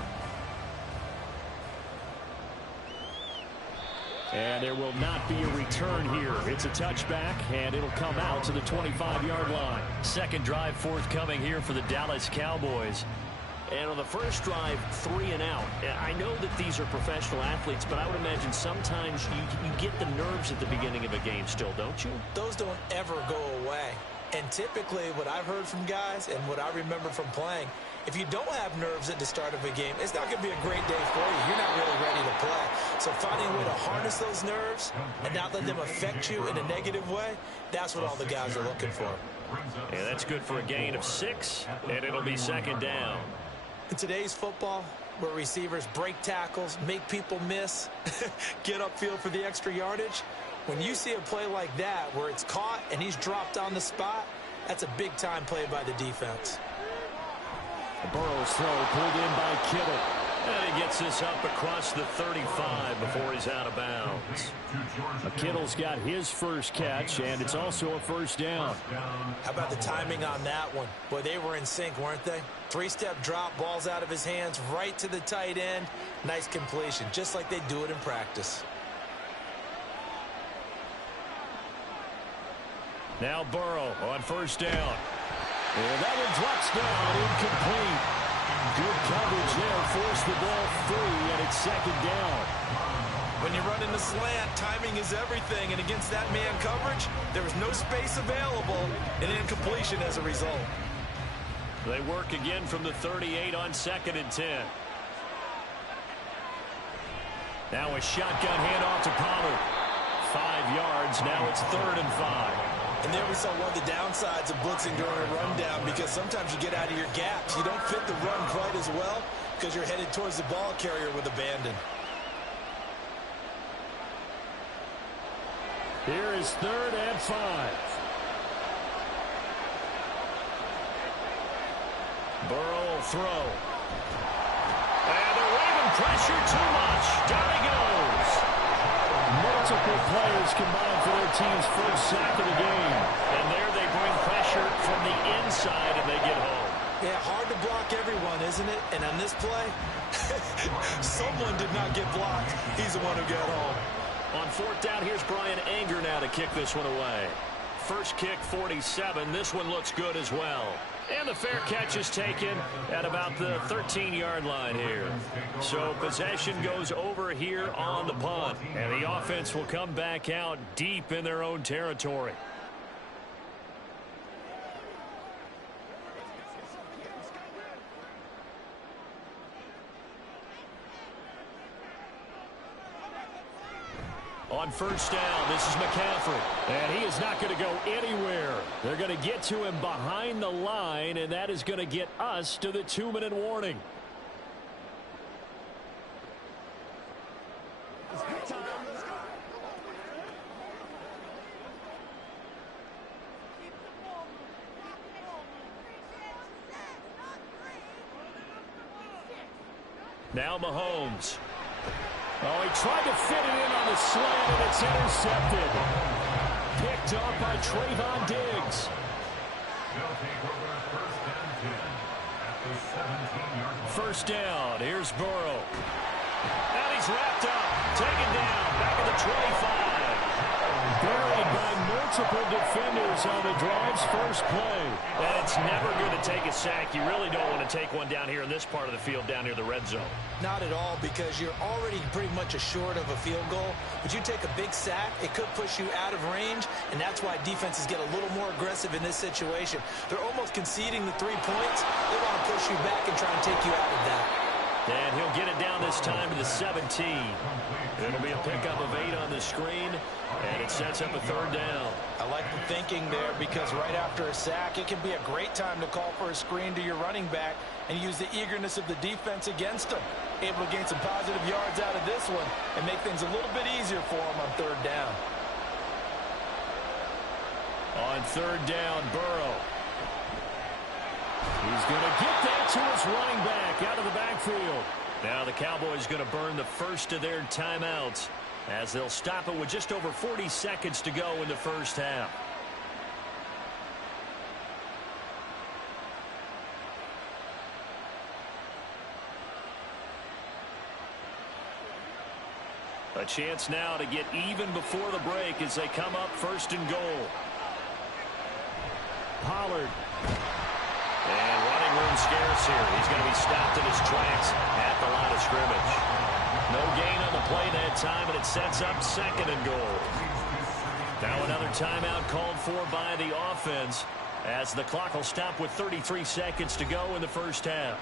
And there will not be a return here. It's a touchback, and it'll come out to the 25-yard line. 2nd drive forthcoming here for the Dallas Cowboys. And on the first drive, 3 and out. I know that these are professional athletes, but I would imagine sometimes you get the nerves at the beginning of a game still, don't you? Those don't ever go away. And typically what I've heard from guys and what I remember from playing, if you don't have nerves at the start of a game, it's not going to be a great day for you. You're not really ready to play. So finding a way to harness those nerves and not let them affect you in a negative way, that's what all the guys are looking for. Yeah, that's good for a gain of 6, and it'll be 2nd down. In today's football, where receivers break tackles, make people miss, get upfield for the extra yardage, when you see a play like that where it's caught and he's dropped on the spot, that's a big-time play by the defense. Burrow's throw pulled in by Kittle. And he gets this up across the 35 before he's out of bounds. Kittle's got his first catch, and it's also a 1st down. How about the timing on that one? Boy, they were in sync, weren't they? 3-step drop, ball's out of his hands, right to the tight end. Nice completion, just like they do it in practice. Now Burrow on 1st down. And that one drops down, incomplete. Good coverage there, forced the ball free, and it's 2nd down. When you run in the slant, timing is everything, and against that man coverage, there was no space available, and incompletion as a result. They work again from the 38 on 2nd and 10. Now a shotgun handoff to Pollard. 5 yards, now it's 3rd and 5. And there we saw one of the downsides of blitzing during a rundown, because sometimes you get out of your gaps. You don't fit the run quite as well because you're headed towards the ball carrier with abandon. Here is 3rd and 5. Burrow will throw. And the Raven pressure too much. Down he goes. Multiple players combined for their team's first sack of the game. And there they bring pressure from the inside, and they get home. Yeah, hard to block everyone, isn't it? And on this play, someone did not get blocked. He's the one who got home. On fourth down, here's Brian Anger now to kick this one away. First kick, 47. This one looks good as well. And the fair catch is taken at about the 13-yard line here. So possession goes over here on the punt. And the offense will come back out deep in their own territory. On first down, this is McCaffrey. And he is not going to go anywhere. They're going to get to him behind the line, and that is going to get us to the 2-minute warning. Now Mahomes. Oh, he tried to fit it in on the slant, and it's intercepted. Picked off by Trayvon Diggs. First down, here's Burrow. And he's wrapped up, taken down, back at the 25. Buried by multiple defenders on the drive's first play. And it's never good to take a sack. You really don't want to take one down here in this part of the field, down near the red zone. Not at all, because you're already pretty much assured of a field goal. But you take a big sack, it could push you out of range, and that's why defenses get a little more aggressive in this situation. They're almost conceding the 3 points. They want to push you back and try and take you out of that. And he'll get it down this time to the 17. It'll be a pickup of 8 on the screen, and it sets up a third down. I like the thinking there, because right after a sack, it can be a great time to call for a screen to your running back and use the eagerness of the defense against him. Able to gain some positive yards out of this one and make things a little bit easier for him on third down. On third down, Burrow. He's going to get that to his running back out of the backfield. Now the Cowboys going to burn the first of their timeouts as they'll stop it with just over 40 seconds to go in the first half. A chance now to get even before the break as they come up first and goal. Pollard. And running room scarce here. He's going to be stopped in his tracks at the line of scrimmage. No gain on the play that time, and it sets up second and goal. Now another timeout called for by the offense as the clock will stop with 33 seconds to go in the first half.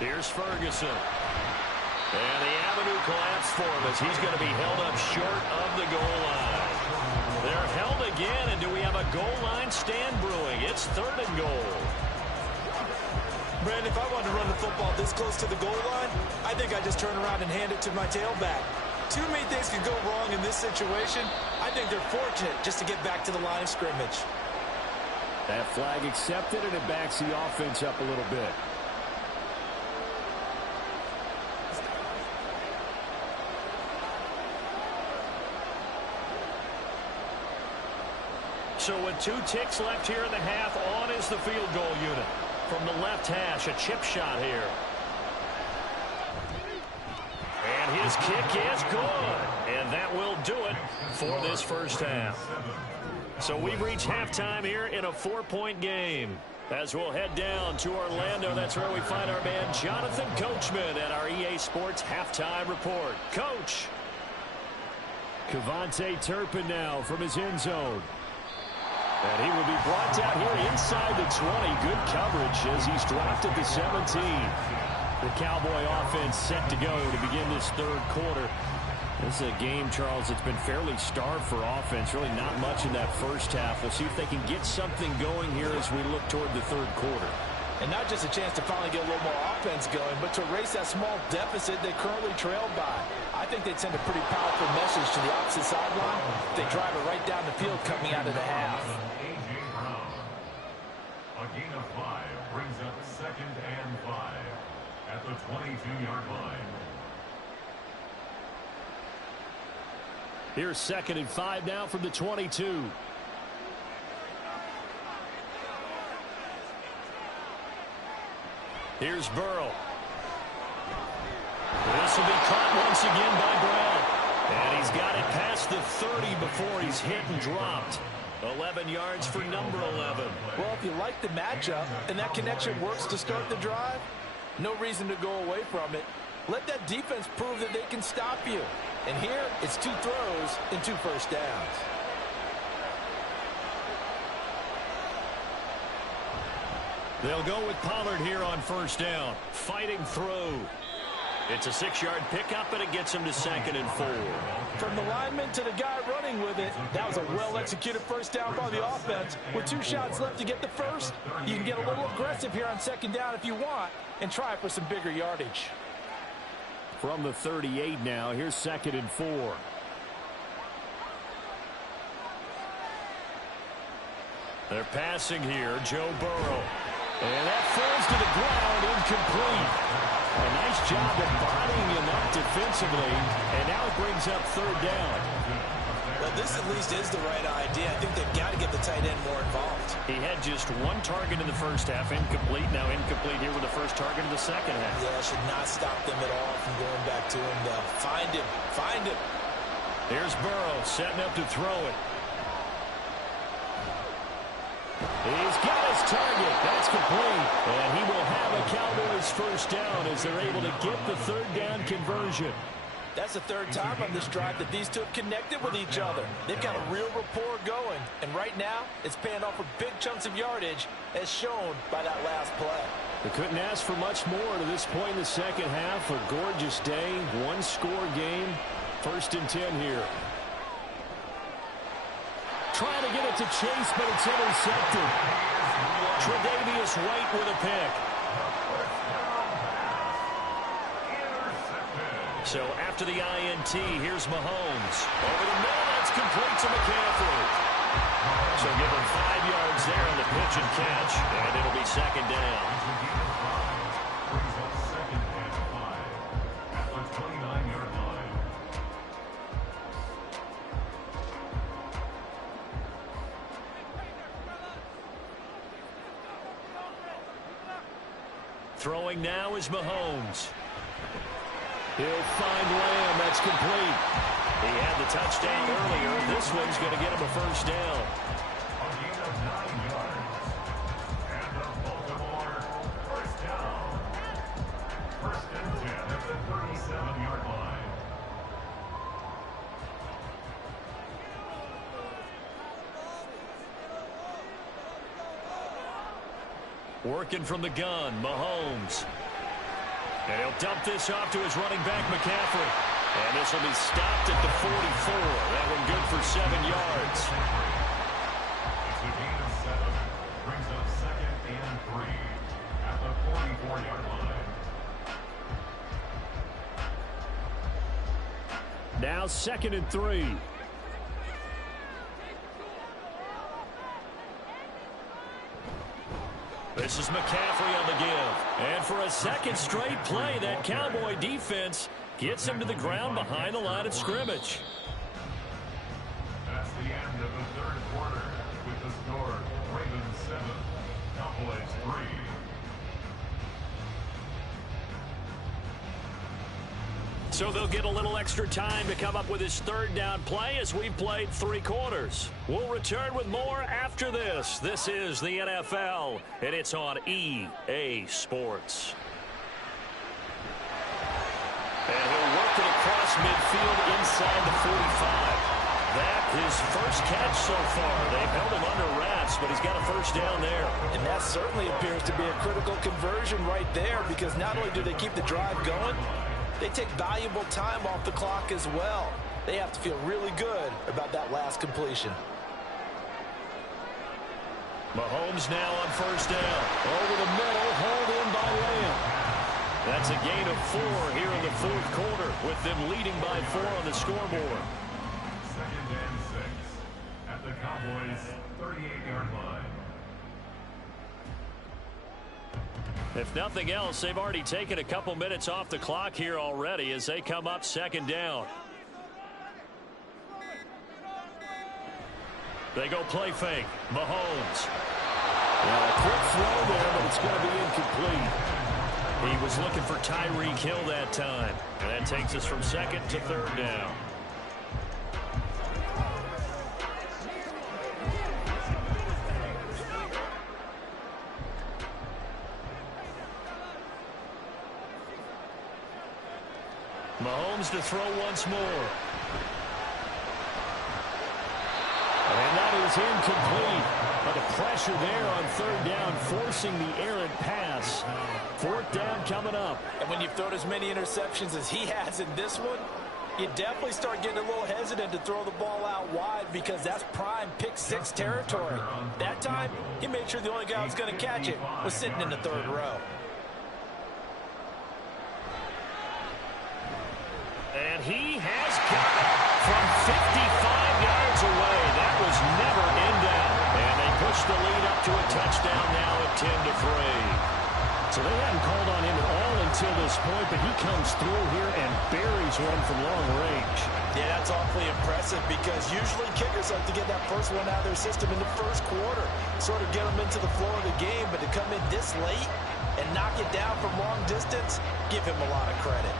Here's Ferguson. And the avenue collapsed for him as he's going to be held up short of the goal line. They're held again, and do we have a goal line stand brewing? It's third and goal. Brandon, if I wanted to run the football this close to the goal line, I think I'd just turn around and hand it to my tailback. Too many things could go wrong in this situation. I think they're fortunate just to get back to the line of scrimmage. That flag accepted, and it backs the offense up a little bit. So with 2 ticks left here in the half, on is the field goal unit. From the left hash, a chip shot here. And his kick is good. And that will do it for this first half. So we've reached halftime here in a 4-point game. As we'll head down to Orlando, that's where we find our man Jonathan Coachman at our EA Sports Halftime Report. Coach. KaVontae Turpin now from his end zone. And he will be brought down here inside the 20. Good coverage as he's dropped at the 17. The Cowboy offense set to go to begin this third quarter. This is a game, Charles, that's been fairly starved for offense. Really not much in that first half. We'll see if they can get something going here as we look toward the third quarter. And not just a chance to finally get a little more offense going, but to erase that small deficit they currently trailed by. I think they'd send a pretty powerful message to the opposite sideline. They drive it right down the field coming out of the half. gain of 5 brings up 2nd and 5 at the 22-yard line. Here's 2nd and 5 now from the 22. Here's Burrow. This will be caught once again by Brown. And he's got it past the 30 before he's hit and dropped. 11 yards for number 11. Well, if you like the matchup and that connection works to start the drive, no reason to go away from it. Let that defense prove that they can stop you. And here, it's 2 throws and 2 first downs. They'll go with Pollard here on first down. Fighting through. It's a 6-yard pickup, and it gets him to 2nd and 4. From the lineman to the guy running with it, that was a well-executed first down by the offense. With 2 shots left to get the first, you can get a little aggressive here on 2nd down if you want and try for some bigger yardage. From the 38 now, here's 2nd and 4. They're passing here, Joe Burrow. And that falls to the ground, incomplete. A nice job of bodying him up defensively, and now it brings up 3rd down. Well, this at least is the right idea. I think they've got to get the tight end more involved. He had just 1 target in the first half, incomplete. Now incomplete here with the first target in the second half. Yeah, should not stop them at all from going back to him, though. Find him. Find him. Here's Burrow setting up to throw it. He's got his target. That's complete. And he will have a Cowboys first down as they're able to get the 3rd down conversion. That's the 3rd time on this drive that these two have connected with each other. They've got a real rapport going. And right now, it's paying off with big chunks of yardage, as shown by that last play. They couldn't ask for much more to this point in the second half. A gorgeous day, 1-score game. 1st and 10 here. Trying to get it to Chase, but it's intercepted. Tre'Davious White with a pick. So after the INT, here's Mahomes. Over the middle, that's complete to McCaffrey. So give him 5 yards there on the pitch and catch, and it'll be 2nd down. Brings up 2nd and 5 at the 29-yard line. Throwing now is Mahomes. He'll find Lamb. That's complete. He had the touchdown earlier. This one's going to get him a first down. A gain of 9 yards. And the Baltimore first down. 1st and 10 at the 37-yard line. Working from the gun, Mahomes. And he'll dump this off to his running back, McCaffrey. And this will be stopped at the 44. That one good for 7 yards. It's a gain of 7. Brings up 2nd and 3 at the 44-yard line. Now 2nd and 3. This is McCaffrey on the give. And for a 2nd straight play, that Cowboy defense gets him to the ground behind the line of scrimmage. That's the end of the 3rd quarter with the score Ravens 7, Cowboys 3. So they'll get a little extra time to come up with his 3rd down play as we've played 3 quarters. We'll return with more after this. This is the NFL, and it's on EA Sports. And he'll work it across midfield inside the 45. That his first catch so far. They've held him under wraps, but he's got a first down there. And that certainly appears to be a critical conversion right there, because not only do they keep the drive going, they take valuable time off the clock as well. They have to feel really good about that last completion. Mahomes now on first down. Over the middle, hauled in by Lamb. That's a gain of 4 here in the 4th quarter, with them leading by 4 on the scoreboard. 2nd and 6 at the Cowboys' 38-yard line. If nothing else, they've already taken a couple minutes off the clock here already as they come up second down. They go play fake. Mahomes. Yeah, a quick throw there, but it's going to be incomplete. He was looking for Tyreek Hill that time. And that takes us from second to third down. Mahomes to throw once more. And that is incomplete. But the pressure there on third down, forcing the errant pass. Fourth down coming up. And when you've thrown as many interceptions as he has in this one, you definitely start getting a little hesitant to throw the ball out wide because that's prime pick six territory. That time, he made sure the only guy who was going to catch it was sitting in the third row. And he has got it from 55 yards away. That was never in doubt. And they push the lead up to a touchdown now at 10-3. So they hadn't called on him at all until this point, but he comes through here and buries one from long range. Yeah, that's awfully impressive because usually kickers like to get that first one out of their system in the first quarter, sort of get them into the flow of the game, but to come in this late and knock it down from long distance, give him a lot of credit.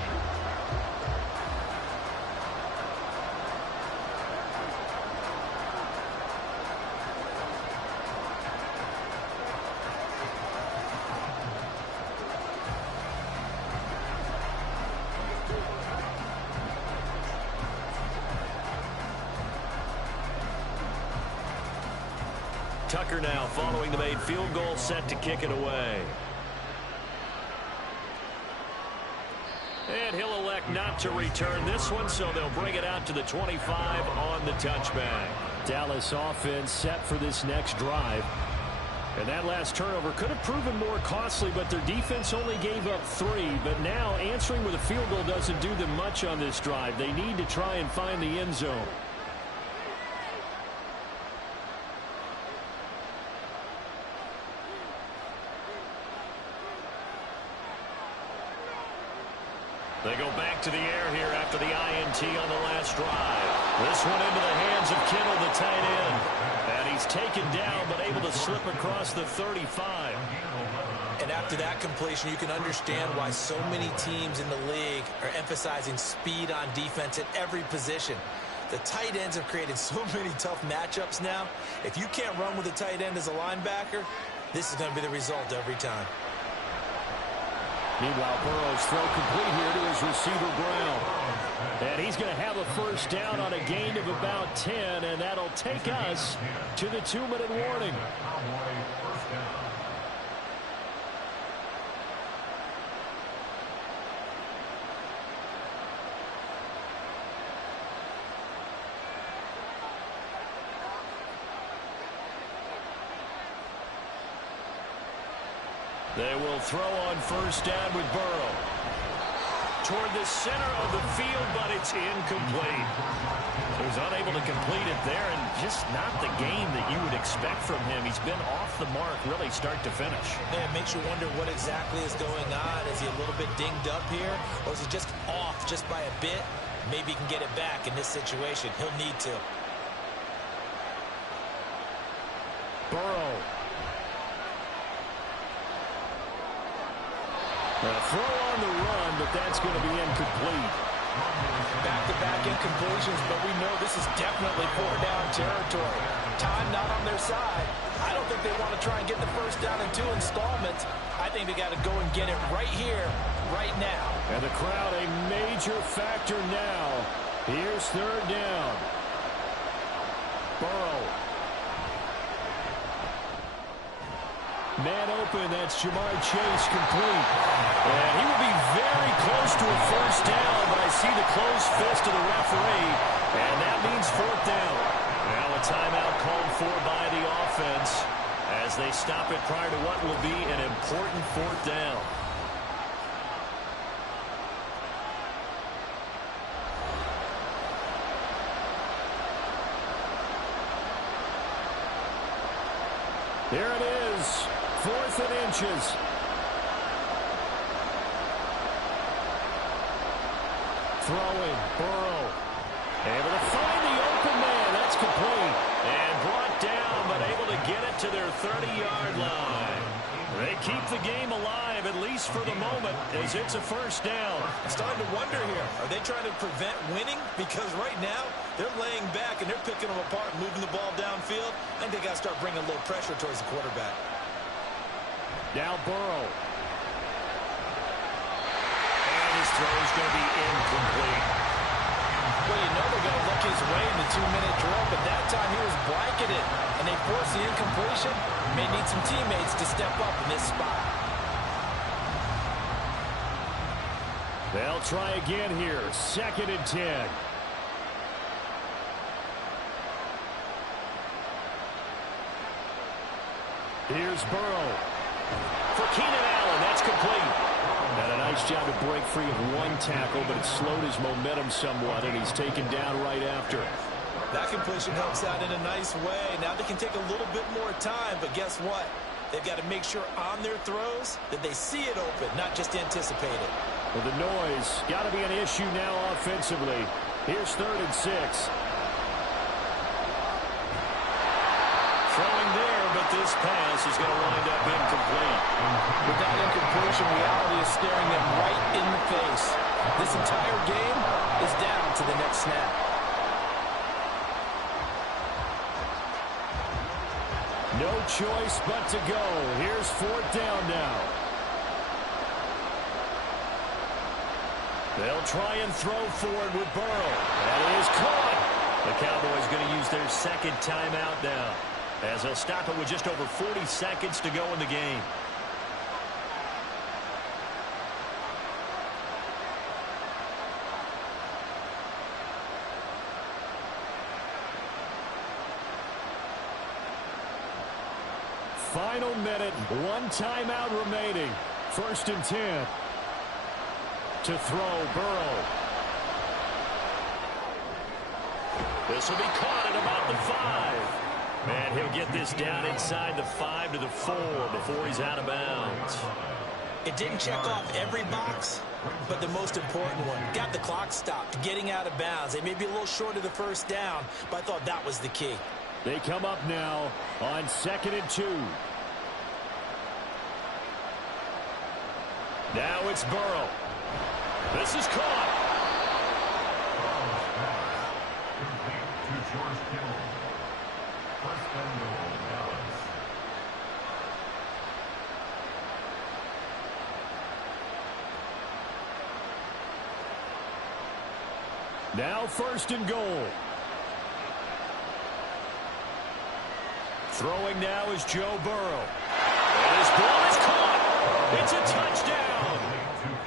Tucker now following the made field goal, set to kick it away. And he'll elect not to return this one, so they'll bring it out to the 25 on the touchback. Dallas offense set for this next drive. And that last turnover could have proven more costly, but their defense only gave up 3. But now answering with a field goal doesn't do them much on this drive. They need to try and find the end zone. They go back to the air here after the INT on the last drive. This one into the hands of Kittle, the tight end. And he's taken down, but able to slip across the 35. And after that completion, you can understand why so many teams in the league are emphasizing speed on defense at every position. The tight ends have created so many tough matchups now. If you can't run with a tight end as a linebacker, this is going to be the result every time. Meanwhile, Burrow's throw complete here to his receiver, Brown. And he's going to have a first down on a gain of about 10, and that'll take us to the 2-minute warning. They will throw on first down with Burrow. Toward the center of the field, but it's incomplete. He was unable to complete it there, and just not the game that you would expect from him. He's been off the mark, really start to finish. Yeah, it makes you wonder what exactly is going on. Is he a little bit dinged up here, or is he just off just by a bit? Maybe he can get it back in this situation. He'll need to. Burrow. A throw on the run, but that's going to be incomplete. Back-to-back incompletions, but we know this is definitely 4-down territory. Time not on their side. I don't think they want to try and get the first down in 2 installments. I think they got to go and get it right here, right now. And the crowd a major factor now. Here's third down. Burrow. Man open, that's Jamar Chase complete. And he will be very close to a first down, but I see the closed fist of the referee, and that means fourth down. Now a timeout called for by the offense as they stop it prior to what will be an important fourth down. There it is, 4th and inches. Throwing, Burrow. Able to find the open man. That's complete. And brought down, but able to get it to their 30-yard line. They keep the game alive, at least for the moment, as it's a first down. I'm starting to wonder here. Are they trying to prevent winning? Because right now, they're laying back and they're picking them apart, moving the ball downfield. I think they got to start bringing a little pressure towards the quarterback. Now Burrow. And his throw is going to be incomplete. Well, you know they're going to look his way in the 2-minute drill, but that time he was blanketed, and they forced the incompletion. May need some teammates to step up in this spot. They'll try again here. 2nd and 10. Here's Burrow. For Keenan Allen, that's complete. And a nice job to break free of one tackle, but it slowed his momentum somewhat, and he's taken down right after. That completion helps out in a nice way. Now they can take a little bit more time, but guess what? They've got to make sure on their throws that they see it open, not just anticipate it. Well, the noise got to be an issue now offensively. Here's 3rd and 6. Throwing there, but this pass is going to wind up incomplete. With that incompletion, reality is staring them right in the face. This entire game is down to the next snap. No choice but to go. Here's 4th down now. They'll try and throw forward with Burrow. That is caught. The Cowboys going to use their 2nd timeout now, as they'll stop it with just over 40 seconds to go in the game. Final minute, 1 timeout remaining. 1st and 10. To throw, Burrow. This will be caught at about the 5. And he'll get this down inside the 5 to the 4 before he's out of bounds. It didn't check off every box, but the most important one. Got the clock stopped, getting out of bounds. They may be a little short of the 1st down, but I thought that was the key. They come up now on 2nd and 2. Now it's Burrow. This is caught. To George Kittle. 1st and goal, Dallas. Now 1st and goal. Throwing now is Joe Burrow. And his ball is caught. It's a touchdown.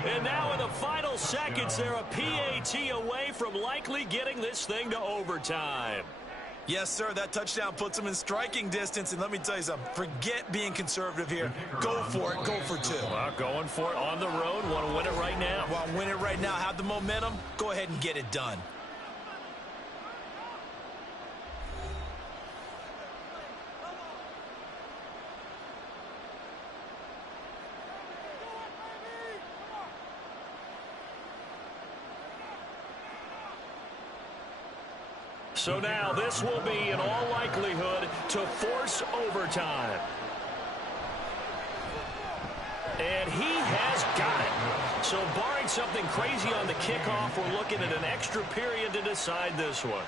And now in the final seconds, they're a PAT away from likely getting this thing to overtime. Yes, sir, that touchdown puts them in striking distance. And let me tell you something, forget being conservative here. Go for it, go for 2. Well, going for it on the road. Want to win it right now. Want to win it right now, have the momentum, go ahead and get it done. So now this will be, in all likelihood, to force overtime. And he has got it. So barring something crazy on the kickoff, we're looking at an extra period to decide this one.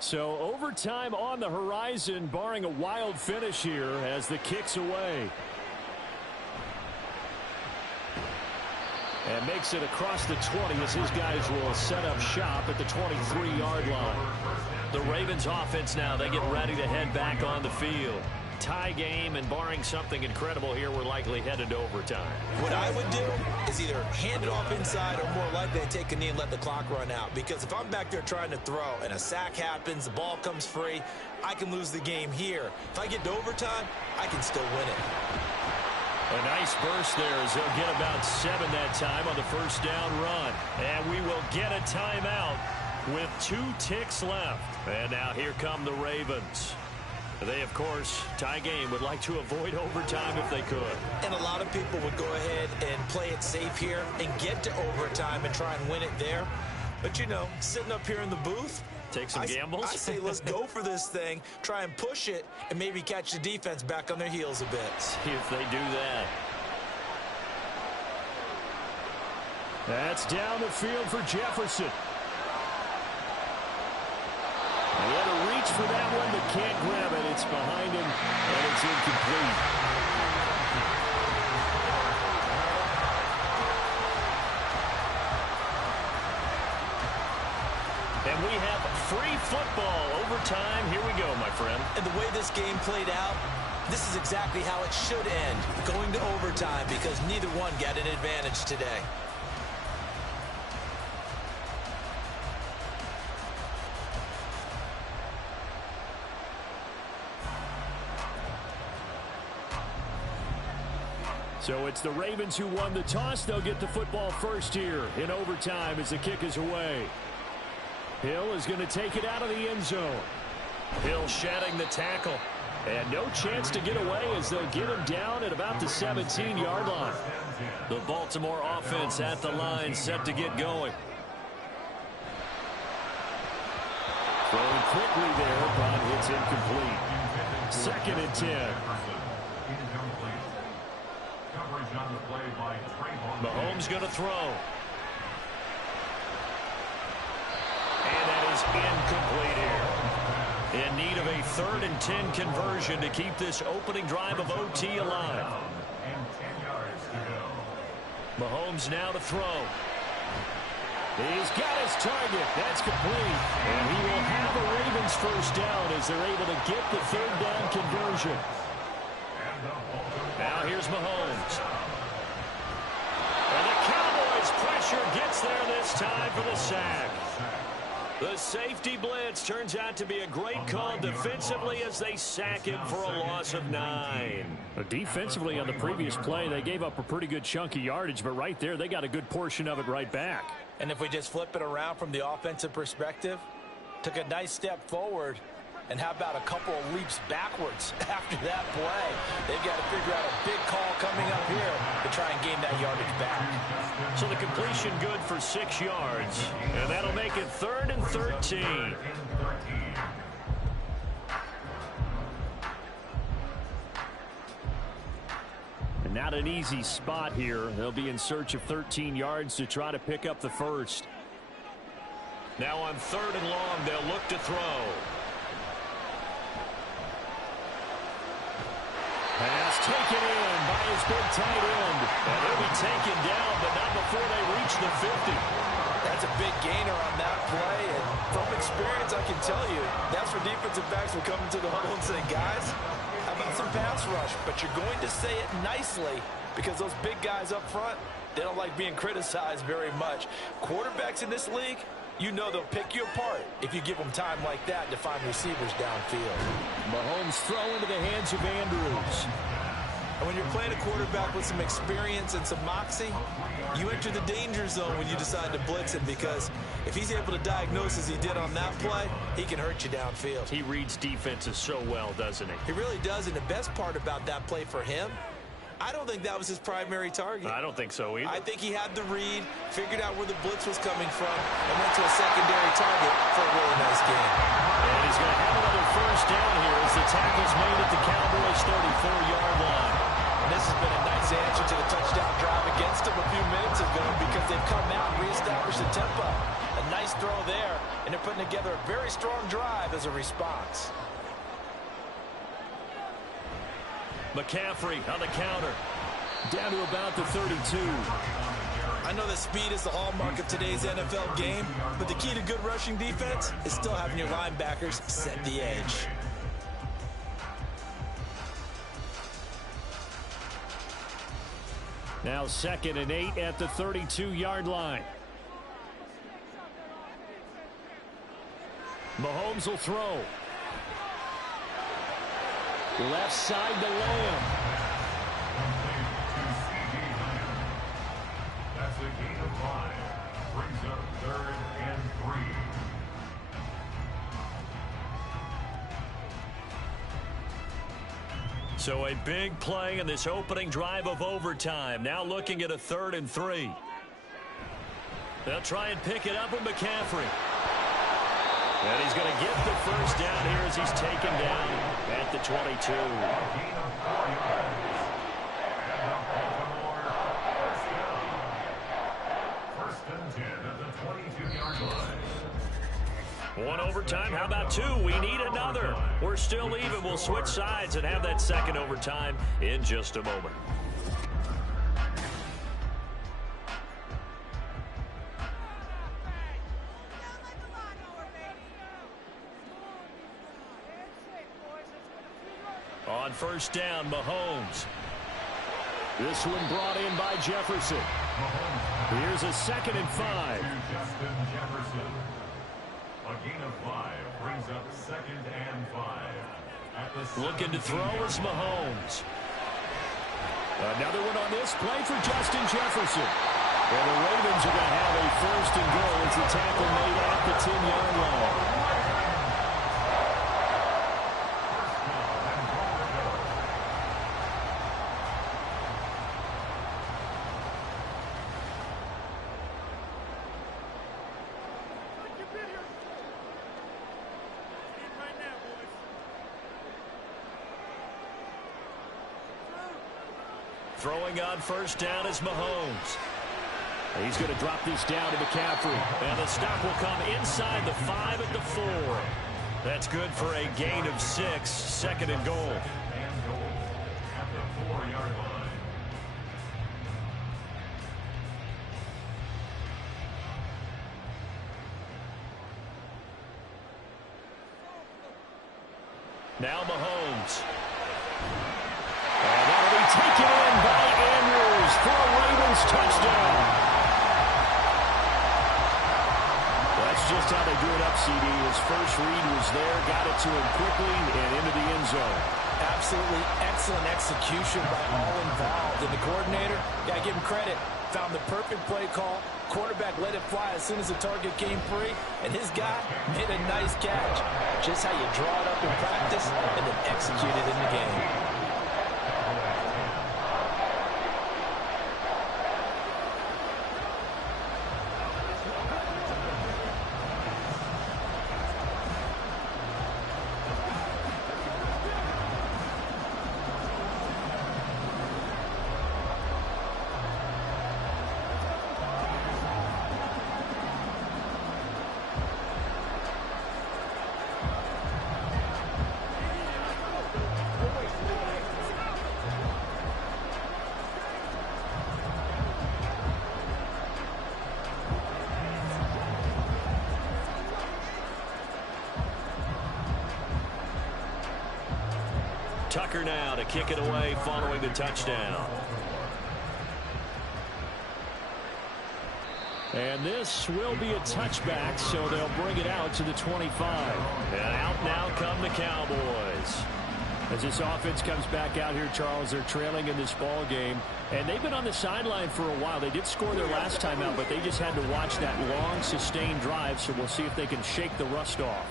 So overtime on the horizon, barring a wild finish here as the kick's away. And makes it across the 20 as his guys will set up shop at the 23-yard line. The Ravens offense now, they get ready to head back on the field. Tie game, and barring something incredible here, we're likely headed to overtime. What I would do is either hand it off inside or more likely to take a knee and let the clock run out. Because if I'm back there trying to throw and a sack happens, the ball comes free, I can lose the game here. If I get to overtime, I can still win it. A nice burst there as they'll get about 7 that time on the first down run. And we will get a timeout with 2 ticks left. And now here come the Ravens. They, of course, tie game, would like to avoid overtime if they could. And a lot of people would go ahead and play it safe here and get to overtime and try and win it there. But, you know, sitting up here in the booth, take some gambles. I say let's go for this thing, try and push it, and maybe catch the defense back on their heels a bit. See if they do that. That's down the field for Jefferson. He had to reach for that one, but can't grab it. It's behind him, and it's incomplete. And we have free football overtime. Here we go, my friend. And the way this game played out, this is exactly how it should end, going to overtime, because neither one got an advantage today. So it's the Ravens who won the toss. They'll get the football first here in overtime as the kick is away. Hill is going to take it out of the end zone. Hill shedding the tackle. And no chance to get away as they'll get him down at about the 17-yard line. The Baltimore offense at the line, set to get going. Throwing quickly there, but it's incomplete. 2nd and 10. Mahomes going to throw. And that is incomplete here. In need of a 3rd and 10 conversion to keep this opening drive of OT alive. Mahomes now to throw. He's got his target. That's complete. And he will have a Ravens first down as they're able to get the 3rd down conversion. Now here's Mahomes. And the Cowboys pressure gets there this time for the sack. The safety blitz turns out to be a great call defensively as they sack him for a loss of 9. Defensively on the previous play, they gave up a pretty good chunk of yardage, but right there, they got a good portion of it right back. And if we just flip it around from the offensive perspective, took a nice step forward, and how about a couple of leaps backwards after that play? They've got to figure out a big call coming up here to try and gain that yardage back. So the completion good for 6 yards, and that'll make it 3rd and 13. And not an easy spot here. They'll be in search of 13 yards to try to pick up the first. Now on 3rd and long, they'll look to throw. Pass taken in by his big tight end. And they'll be taken down, but not before they reach the 50. That's a big gainer on that play, and from experience, I can tell you, that's where defensive backs will come into the huddle and say, guys, how about some pass rush? But you're going to say it nicely because those big guys up front, they don't like being criticized very much. Quarterbacks in this league, you know they'll pick you apart if you give them time like that to find receivers downfield. Mahomes throw into the hands of Andrews. And when you're playing a quarterback with some experience and some moxie, you enter the danger zone when you decide to blitz him, because if he's able to diagnose as he did on that play, he can hurt you downfield. He reads defenses so well, doesn't he? He really does, and the best part about that play for him, I don't think that was his primary target. I don't think so either. I think he had the read, figured out where the blitz was coming from, and went to a secondary target for a really nice game. And he's going to have another first down here as the tackle's made at the Cowboys' 34-yard line. And this has been a nice answer to the touchdown drive against them a few minutes ago because they've come out and reestablished the tempo. A nice throw there, and they're putting together a very strong drive as a response. McCaffrey on the counter. Down to about the 32. I know that speed is the hallmark of today's NFL game, but the key to good rushing defense is still having your linebackers set the edge. Now 2nd and 8 at the 32-yard line. Mahomes will throw. Left side to Lamb. That's a gain of 5. Brings up 3rd and 3. So a big play in this opening drive of overtime. Now looking at a 3rd and 3. They'll try and pick it up with McCaffrey. And he's going to get the first down here as he's taken down at the 22. Gain of 4 yards. And the Baltimore first down. 1st and 10 at the 22-yard line. One overtime. How about 2? We need another. We're still even. We'll switch sides and have that second overtime in just a moment. On first down, Mahomes. This one brought in by Jefferson. Here's a 2nd and 5. Justin Jefferson. A gain of 5 brings up 2nd and 5. At the Looking to throw is Mahomes. Another one on this play for Justin Jefferson. And the Ravens are going to have a 1st and goal as the tackle made at the 10-yard line. Throwing on first down is Mahomes. He's going to drop this down to McCaffrey. And the stop will come inside the 5 at the 4. That's good for a gain of 6. 2nd and goal. and goal at the 4-yard line. Now Mahomes. And that'll be taken in by Andrews for a Ravens touchdown. That's just how they drew it up, CD. His first read was there, got it to him quickly and into the end zone. Absolutely excellent execution by all involved. And the coordinator, got to give him credit, found the perfect play call. Quarterback let it fly as soon as the target came free, and his guy made a nice catch. Just how you draw it up in practice and then execute it in the game. Tucker now to kick it away following the touchdown. And this will be a touchback, so they'll bring it out to the 25. And out now come the Cowboys. As this offense comes back out here, Charles, they're trailing in this ball game. And they've been on the sideline for a while. They did score their last time out, but they just had to watch that long, sustained drive, so we'll see if they can shake the rust off.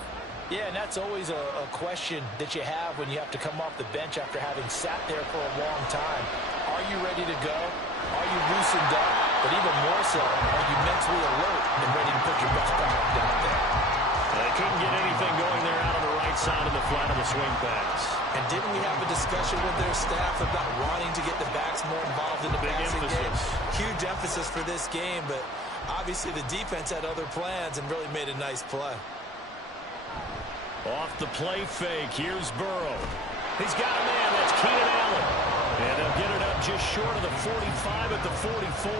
Yeah, and that's always a question that you have when you have to come off the bench after having sat there for a long time. Are you ready to go? Are you loosened up? But even more so, are you mentally alert and ready to put your best product out there? They couldn't get anything going there out on the right side of the flat of the swing pass. And didn't we have a discussion with their staff about wanting to get the backs more involved in the passing game? Huge emphasis for this game, but obviously the defense had other plans and really made a nice play. Off the play fake, here's Burrow. He's got a man, that's Keenan Allen. And they'll get it up just short of the 45 at the 44.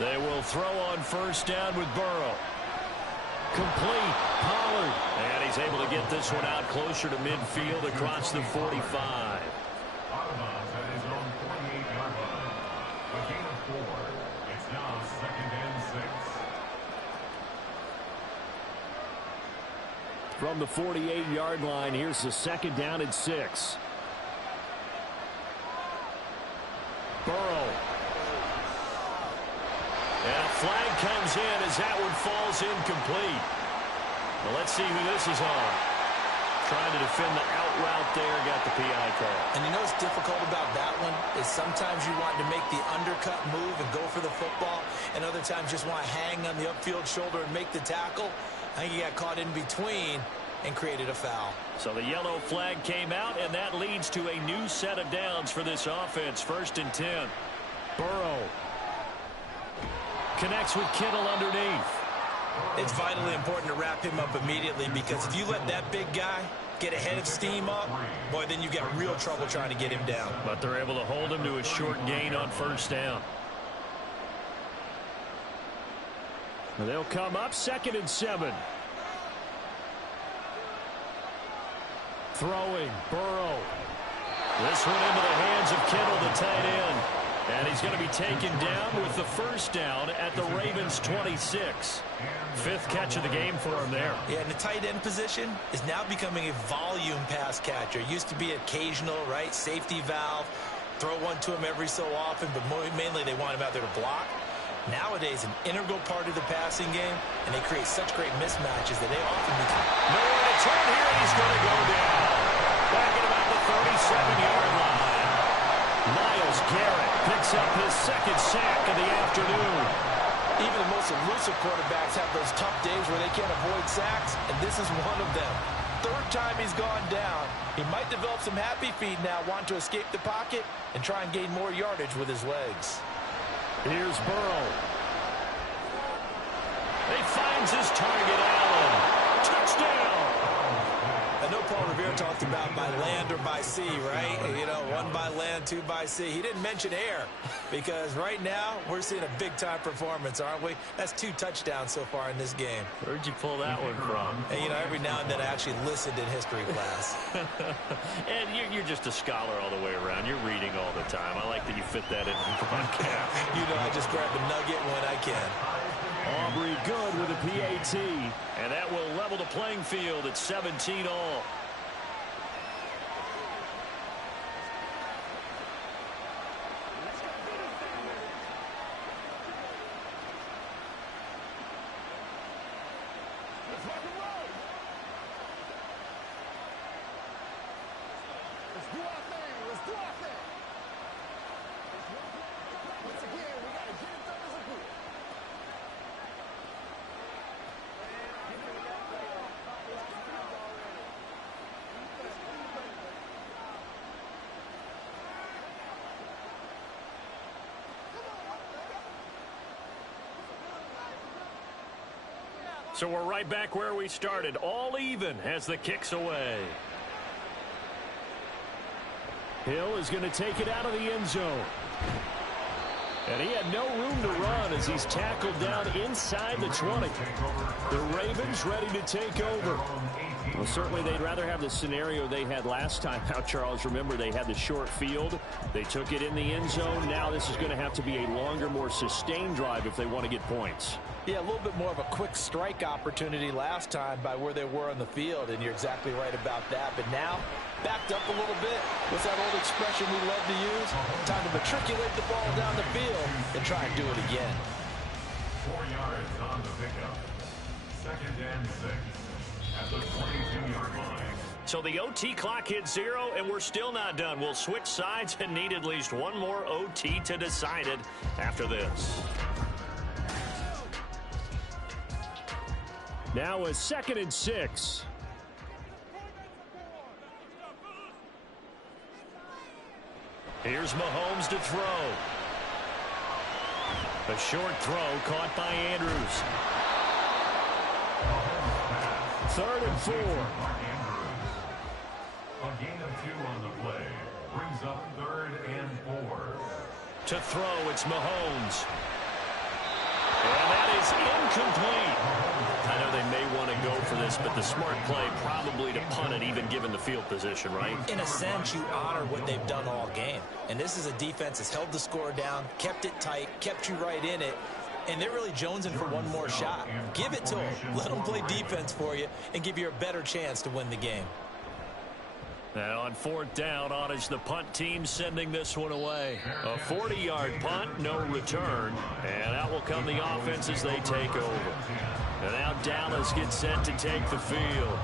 They will throw on first down with Burrow. Complete. Pollard. And he's able to get this one out closer to midfield across the 45. Out of bounds at his own 48-yard line. A gain of 4. It's now 2nd and 6. From the 48-yard line, here's the 2nd down and 6. Burrow. And a flag comes in as that one falls incomplete. Well, let's see who this is on. Trying to defend the out route there, got the PI call. And you know what's difficult about that one is sometimes you want to make the undercut move and go for the football, and other times just want to hang on the upfield shoulder and make the tackle. I think he got caught in between and created a foul. So the yellow flag came out, and that leads to a new set of downs for this offense. 1st and 10. Burrow connects with Kittle underneath. It's vitally important to wrap him up immediately, because if you let that big guy get a head of steam up, boy, then you got real trouble trying to get him down. But they're able to hold him to a short gain on 1st down. They'll come up 2nd and 7. Throwing, Burrow. This one into the hands of Kittle, the tight end. And he's going to be taken down with the 1st down at the Ravens' 26. 5th catch of the game for him there. Yeah, and the tight end position is now becoming a volume pass catcher. It used to be occasional, right? Safety valve. Throw one to him every so often, but mainly they want him out there to block. Nowadays, an integral part of the passing game, and they create such great mismatches that they often become... Nowhere to turn here, and he's going to go down. Back at about the 37-yard line. Myles Garrett picks up his 2nd sack of the afternoon. Even the most elusive quarterbacks have those tough days where they can't avoid sacks, and this is one of them. 3rd time he's gone down. He might develop some happy feet now, want to escape the pocket and try and gain more yardage with his legs. Here's Burrow. He finds his target, Allen. Touchdown! I know Paul Revere talked about by land or by sea, right? You know, 1 by land, 2 by sea. He didn't mention air, because right now we're seeing a big-time performance, aren't we? That's 2 touchdowns so far in this game. Where'd you pull that one from? And, you know, every now and then I actually listened in history class. And you're just a scholar all the way around. You're reading all the time. I like that you fit that in the broadcast. You know, I just grab a nugget when I can. Aubrey good with a PAT. And that will level the playing field at 17 all. So we're right back where we started, all even as the kick's away. Hill is going to take it out of the end zone. And he had no room to run as he's tackled down inside the 20. The Ravens ready to take over. Well, certainly they'd rather have the scenario they had last time out, Charles. Remember, they had the short field. They took it in the end zone. Now this is going to have to be a longer, more sustained drive if they want to get points. Yeah, a little bit more of a quick strike opportunity last time by where they were on the field, and you're exactly right about that. But now, backed up a little bit. What's that old expression we love to use? Time to matriculate the ball down the field and try and do it again. 4 yards on the pickup. 2nd and 6 at the 22-yard line. So the OT clock hits 0, and we're still not done. We'll switch sides and need at least one more OT to decide it after this. Now a 2nd and 6. Here's Mahomes to throw. A short throw caught by Andrews. 3rd and 4. A gain of 2 on the play brings up 3rd and 4. To throw, it's Mahomes. And that is incomplete. I know they may want to go for this, but the smart play probably to punt it, even given the field position, right? In a sense, you honor what they've done all game. And this is a defense that's held the score down, kept it tight, kept you right in it. And they're really jonesing for one more shot. Give it to them. Let them play defense for you and give you a better chance to win the game. And on fourth down, on is the punt team sending this one away. A 40-yard punt, no return. And out will come the offense as they take over. And now Dallas gets set to take the field.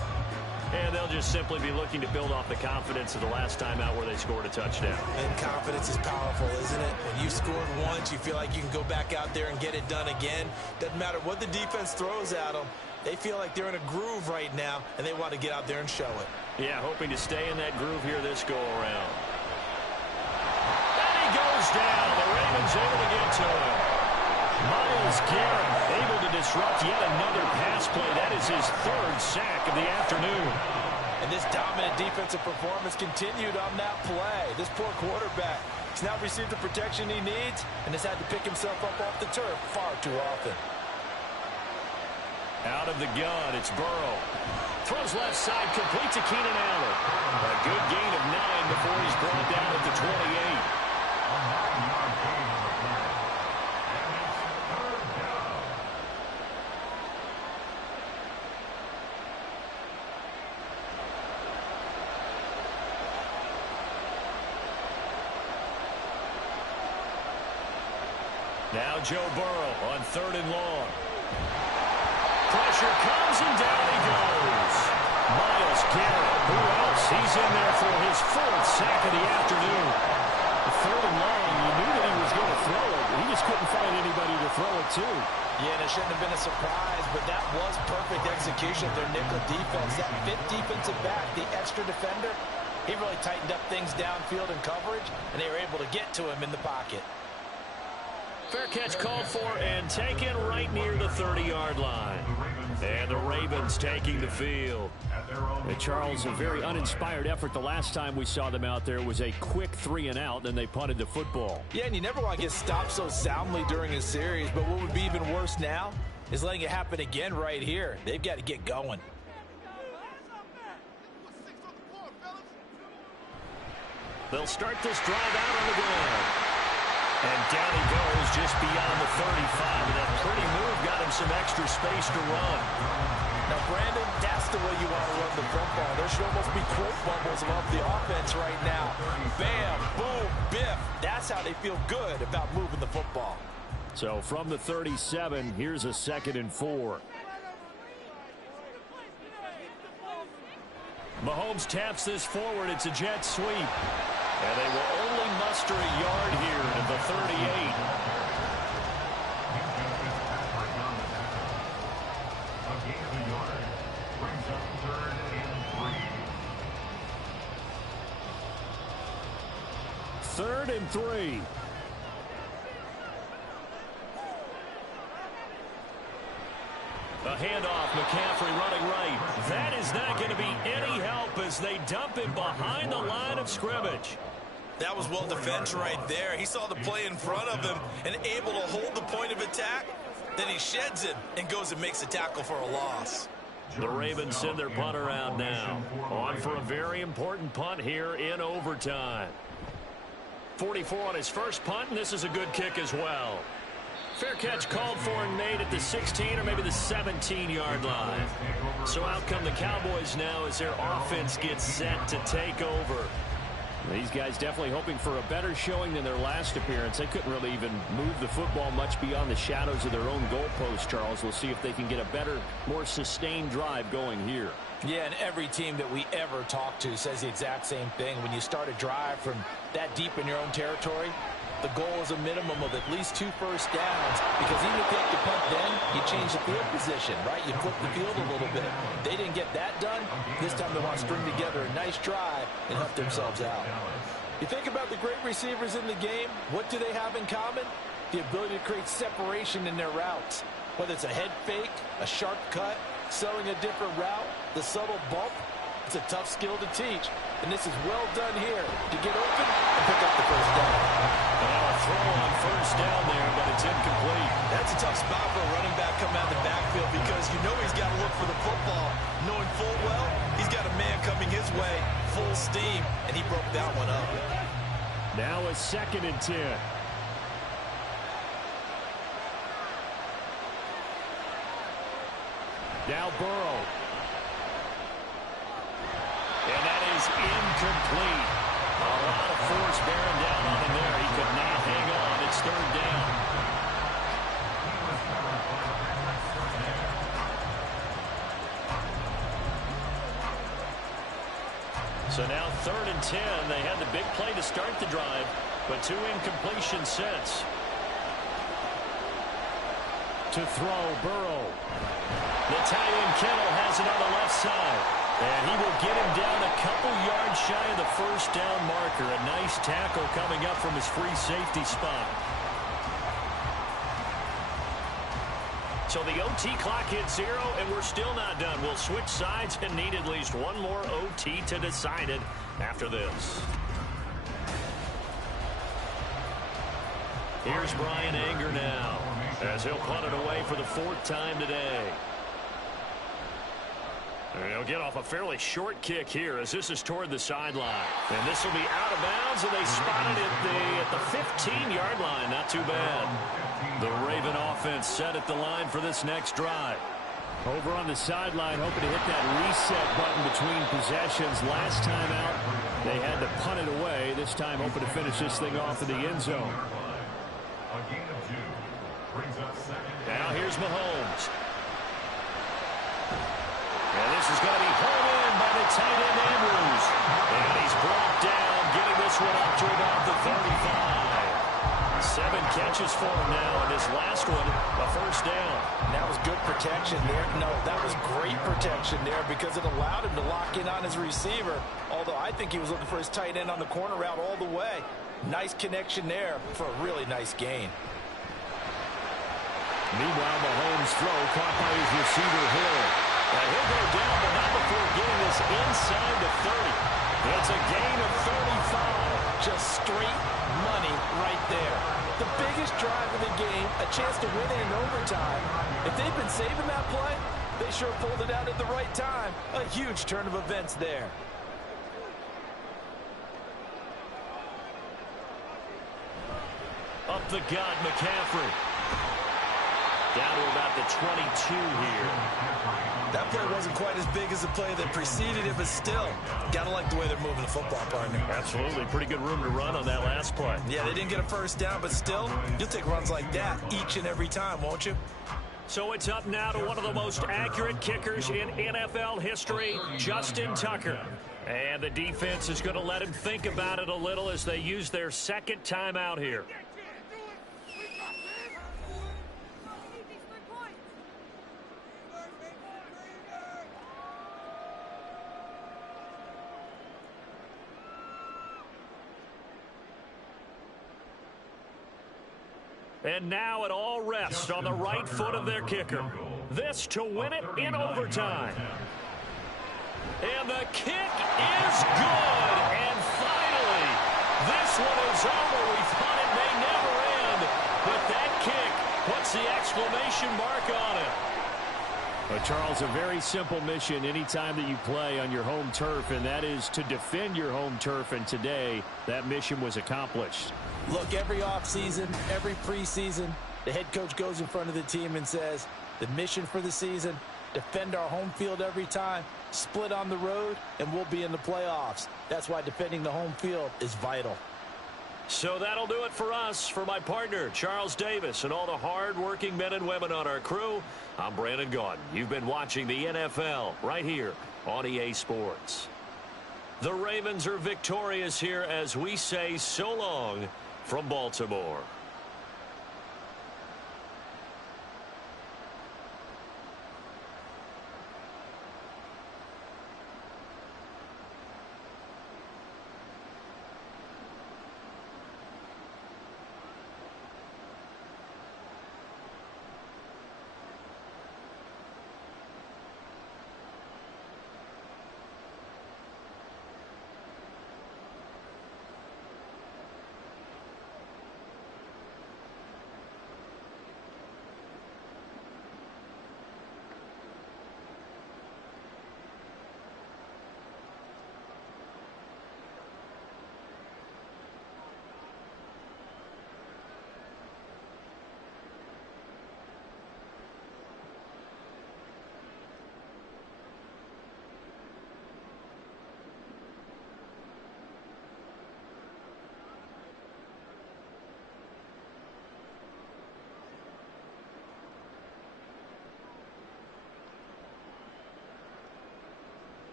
And they'll just simply be looking to build off the confidence of the last time out where they scored a touchdown. And confidence is powerful, isn't it? When you scored once, you feel like you can go back out there and get it done again. Doesn't matter what the defense throws at them. They feel like they're in a groove right now, and they want to get out there and show it. Yeah, hoping to stay in that groove here this go-around. And he goes down. The Ravens able to get to him. Myles Garrett able to disrupt yet another pass play. That is his third sack of the afternoon. And this dominant defensive performance continued on that play. This poor quarterback has now received the protection he needs and has had to pick himself up off the turf far too often. Out of the gun, it's Burrow. Throws left side, complete to Keenan Allen. A good gain of 9 before he's brought down at the 28. Now Joe Burrow on third and long. Pressure comes and down he goes. Myles Garrett, who else? He's in there for his fourth sack of the afternoon. Third and long, you knew that he was going to throw it. He just couldn't find anybody to throw it to. Yeah, and it shouldn't have been a surprise, but that was perfect execution of their nickel defense. That fifth defensive back, the extra defender, he really tightened up things downfield in coverage, and they were able to get to him in the pocket. Fair catch called for and taken right near the 30-yard line. And the Ravens taking the field. And Charles, a very uninspired effort the last time we saw them out there was a quick 3-and-out, then they punted the football. Yeah, and you never want to get stopped so soundly during a series, but what would be even worse now is letting it happen again right here. They've got to get going. They'll start this drive out on the ground. And down he goes just beyond the 35. And that pretty move got him some extra space to run. Now, Brandon, that's the way you want to run the football. There should almost be quote bubbles above the offense right now. Bam, boom, biff. That's how they feel good about moving the football. So from the 37, here's a 2nd and 4. Mahomes taps this forward. It's a jet sweep. And they will only muster a yard here at the 38. Third and 3. A handoff, McCaffrey running right. That is not going to be any help as they dump it behind the line of scrimmage. That was well defended right there. He saw the play in front of him and able to hold the point of attack. Then he sheds it and goes and makes a tackle for a loss. The Ravens send their punter out now. On for a very important punt here in overtime. 44 on his first punt, and this is a good kick as well. Fair catch called for and made at the 16 or maybe the 17-yard line. So out come the Cowboys now as their offense gets set to take over. These guys definitely hoping for a better showing than their last appearance. They couldn't really even move the football much beyond the shadows of their own goalpost, Charles. We'll see if they can get a better, more sustained drive going here. Yeah, and every team that we ever talk to says the exact same thing. When you start a drive from that deep in your own territory, the goal is a minimum of at least 2 first downs, because even if you have to punt then, you change the field position, right? You flip the field a little bit. They didn't get that done. This time they want to string together a nice drive and help themselves out. You think about the great receivers in the game, what do they have in common? The ability to create separation in their routes. Whether it's a head fake, a sharp cut, selling a different route, the subtle bump, it's a tough skill to teach. And this is well done here to get open and pick up the first down. Now a throw on first down there, but it's incomplete. That's a tough spot for a running back coming out of the backfield because you know he's got to look for the football, knowing full well he's got a man coming his way, full steam, and he broke that one up. Now a 2nd and 10. Now Burrow. And that is incomplete. A lot of force bearing down on him there. He could not hang on. It's 3rd down. So now 3rd and 10. They had the big play to start the drive, but 2 incompletions since. To throw, Burrow. The tight end Kittle has it on the left side. And he will get him down a couple yards shy of the first down marker. A nice tackle coming up from his free safety spot. So the OT clock hits 0, and we're still not done. We'll switch sides and need at least one more OT to decide it after this. Here's Bryan Anger now, as he'll punt it away for the 4th time today. And he'll get off a fairly short kick here as this is toward the sideline. And this will be out of bounds, and they spot it at the 15-yard line. Not too bad. The Raven offense set at the line for this next drive. Over on the sideline, hoping to hit that reset button between possessions. Last time out, they had to punt it away. This time, hoping to finish this thing off in the end zone. Now here's Mahomes. And this is going to be home in by the tight end Andrews. And he's brought down, getting this one up to about the 35. 7 catches for him now, and this last one, a first down. And that was good protection there. No, that was great protection there because it allowed him to lock in on his receiver. Although I think he was looking for his tight end on the corner route all the way. Nice connection there for a really nice gain. Meanwhile, Mahomes' throw caught by his receiver Hill. Now he'll go down, but not before getting this inside the 30. It's a gain of 35. Just straight money right there. The biggest drive of the game, a chance to win it in overtime. If they've been saving that play, they sure pulled it out at the right time. A huge turn of events there. Up the gut, McCaffrey. Down to about the 22 here. That play wasn't quite as big as the play that preceded it, but still, gotta like the way they're moving the football, partner. Absolutely. Pretty good room to run on that last play. Yeah, they didn't get a first down, but still, you'll take runs like that each and every time, won't you? So it's up now to one of the most accurate kickers in NFL history, Justin Tucker. And the defense is going to let him think about it a little as they use their 2nd timeout here. And now it all rests on the right foot of their kicker. This to win it in overtime. And the kick is good. And finally, this one is over. We thought it may never end. But that kick puts the exclamation mark on it. Charles, a very simple mission anytime that you play on your home turf, and that is to defend your home turf. And today, that mission was accomplished. Look, every offseason, every preseason, the head coach goes in front of the team and says, the mission for the season, defend our home field every time, split on the road, and we'll be in the playoffs. That's why defending the home field is vital. So that'll do it for us. For my partner, Charles Davis, and all the hard-working men and women on our crew, I'm Brandon Gaudin. You've been watching the NFL right here on EA Sports. The Ravens are victorious here as we say so long from Baltimore.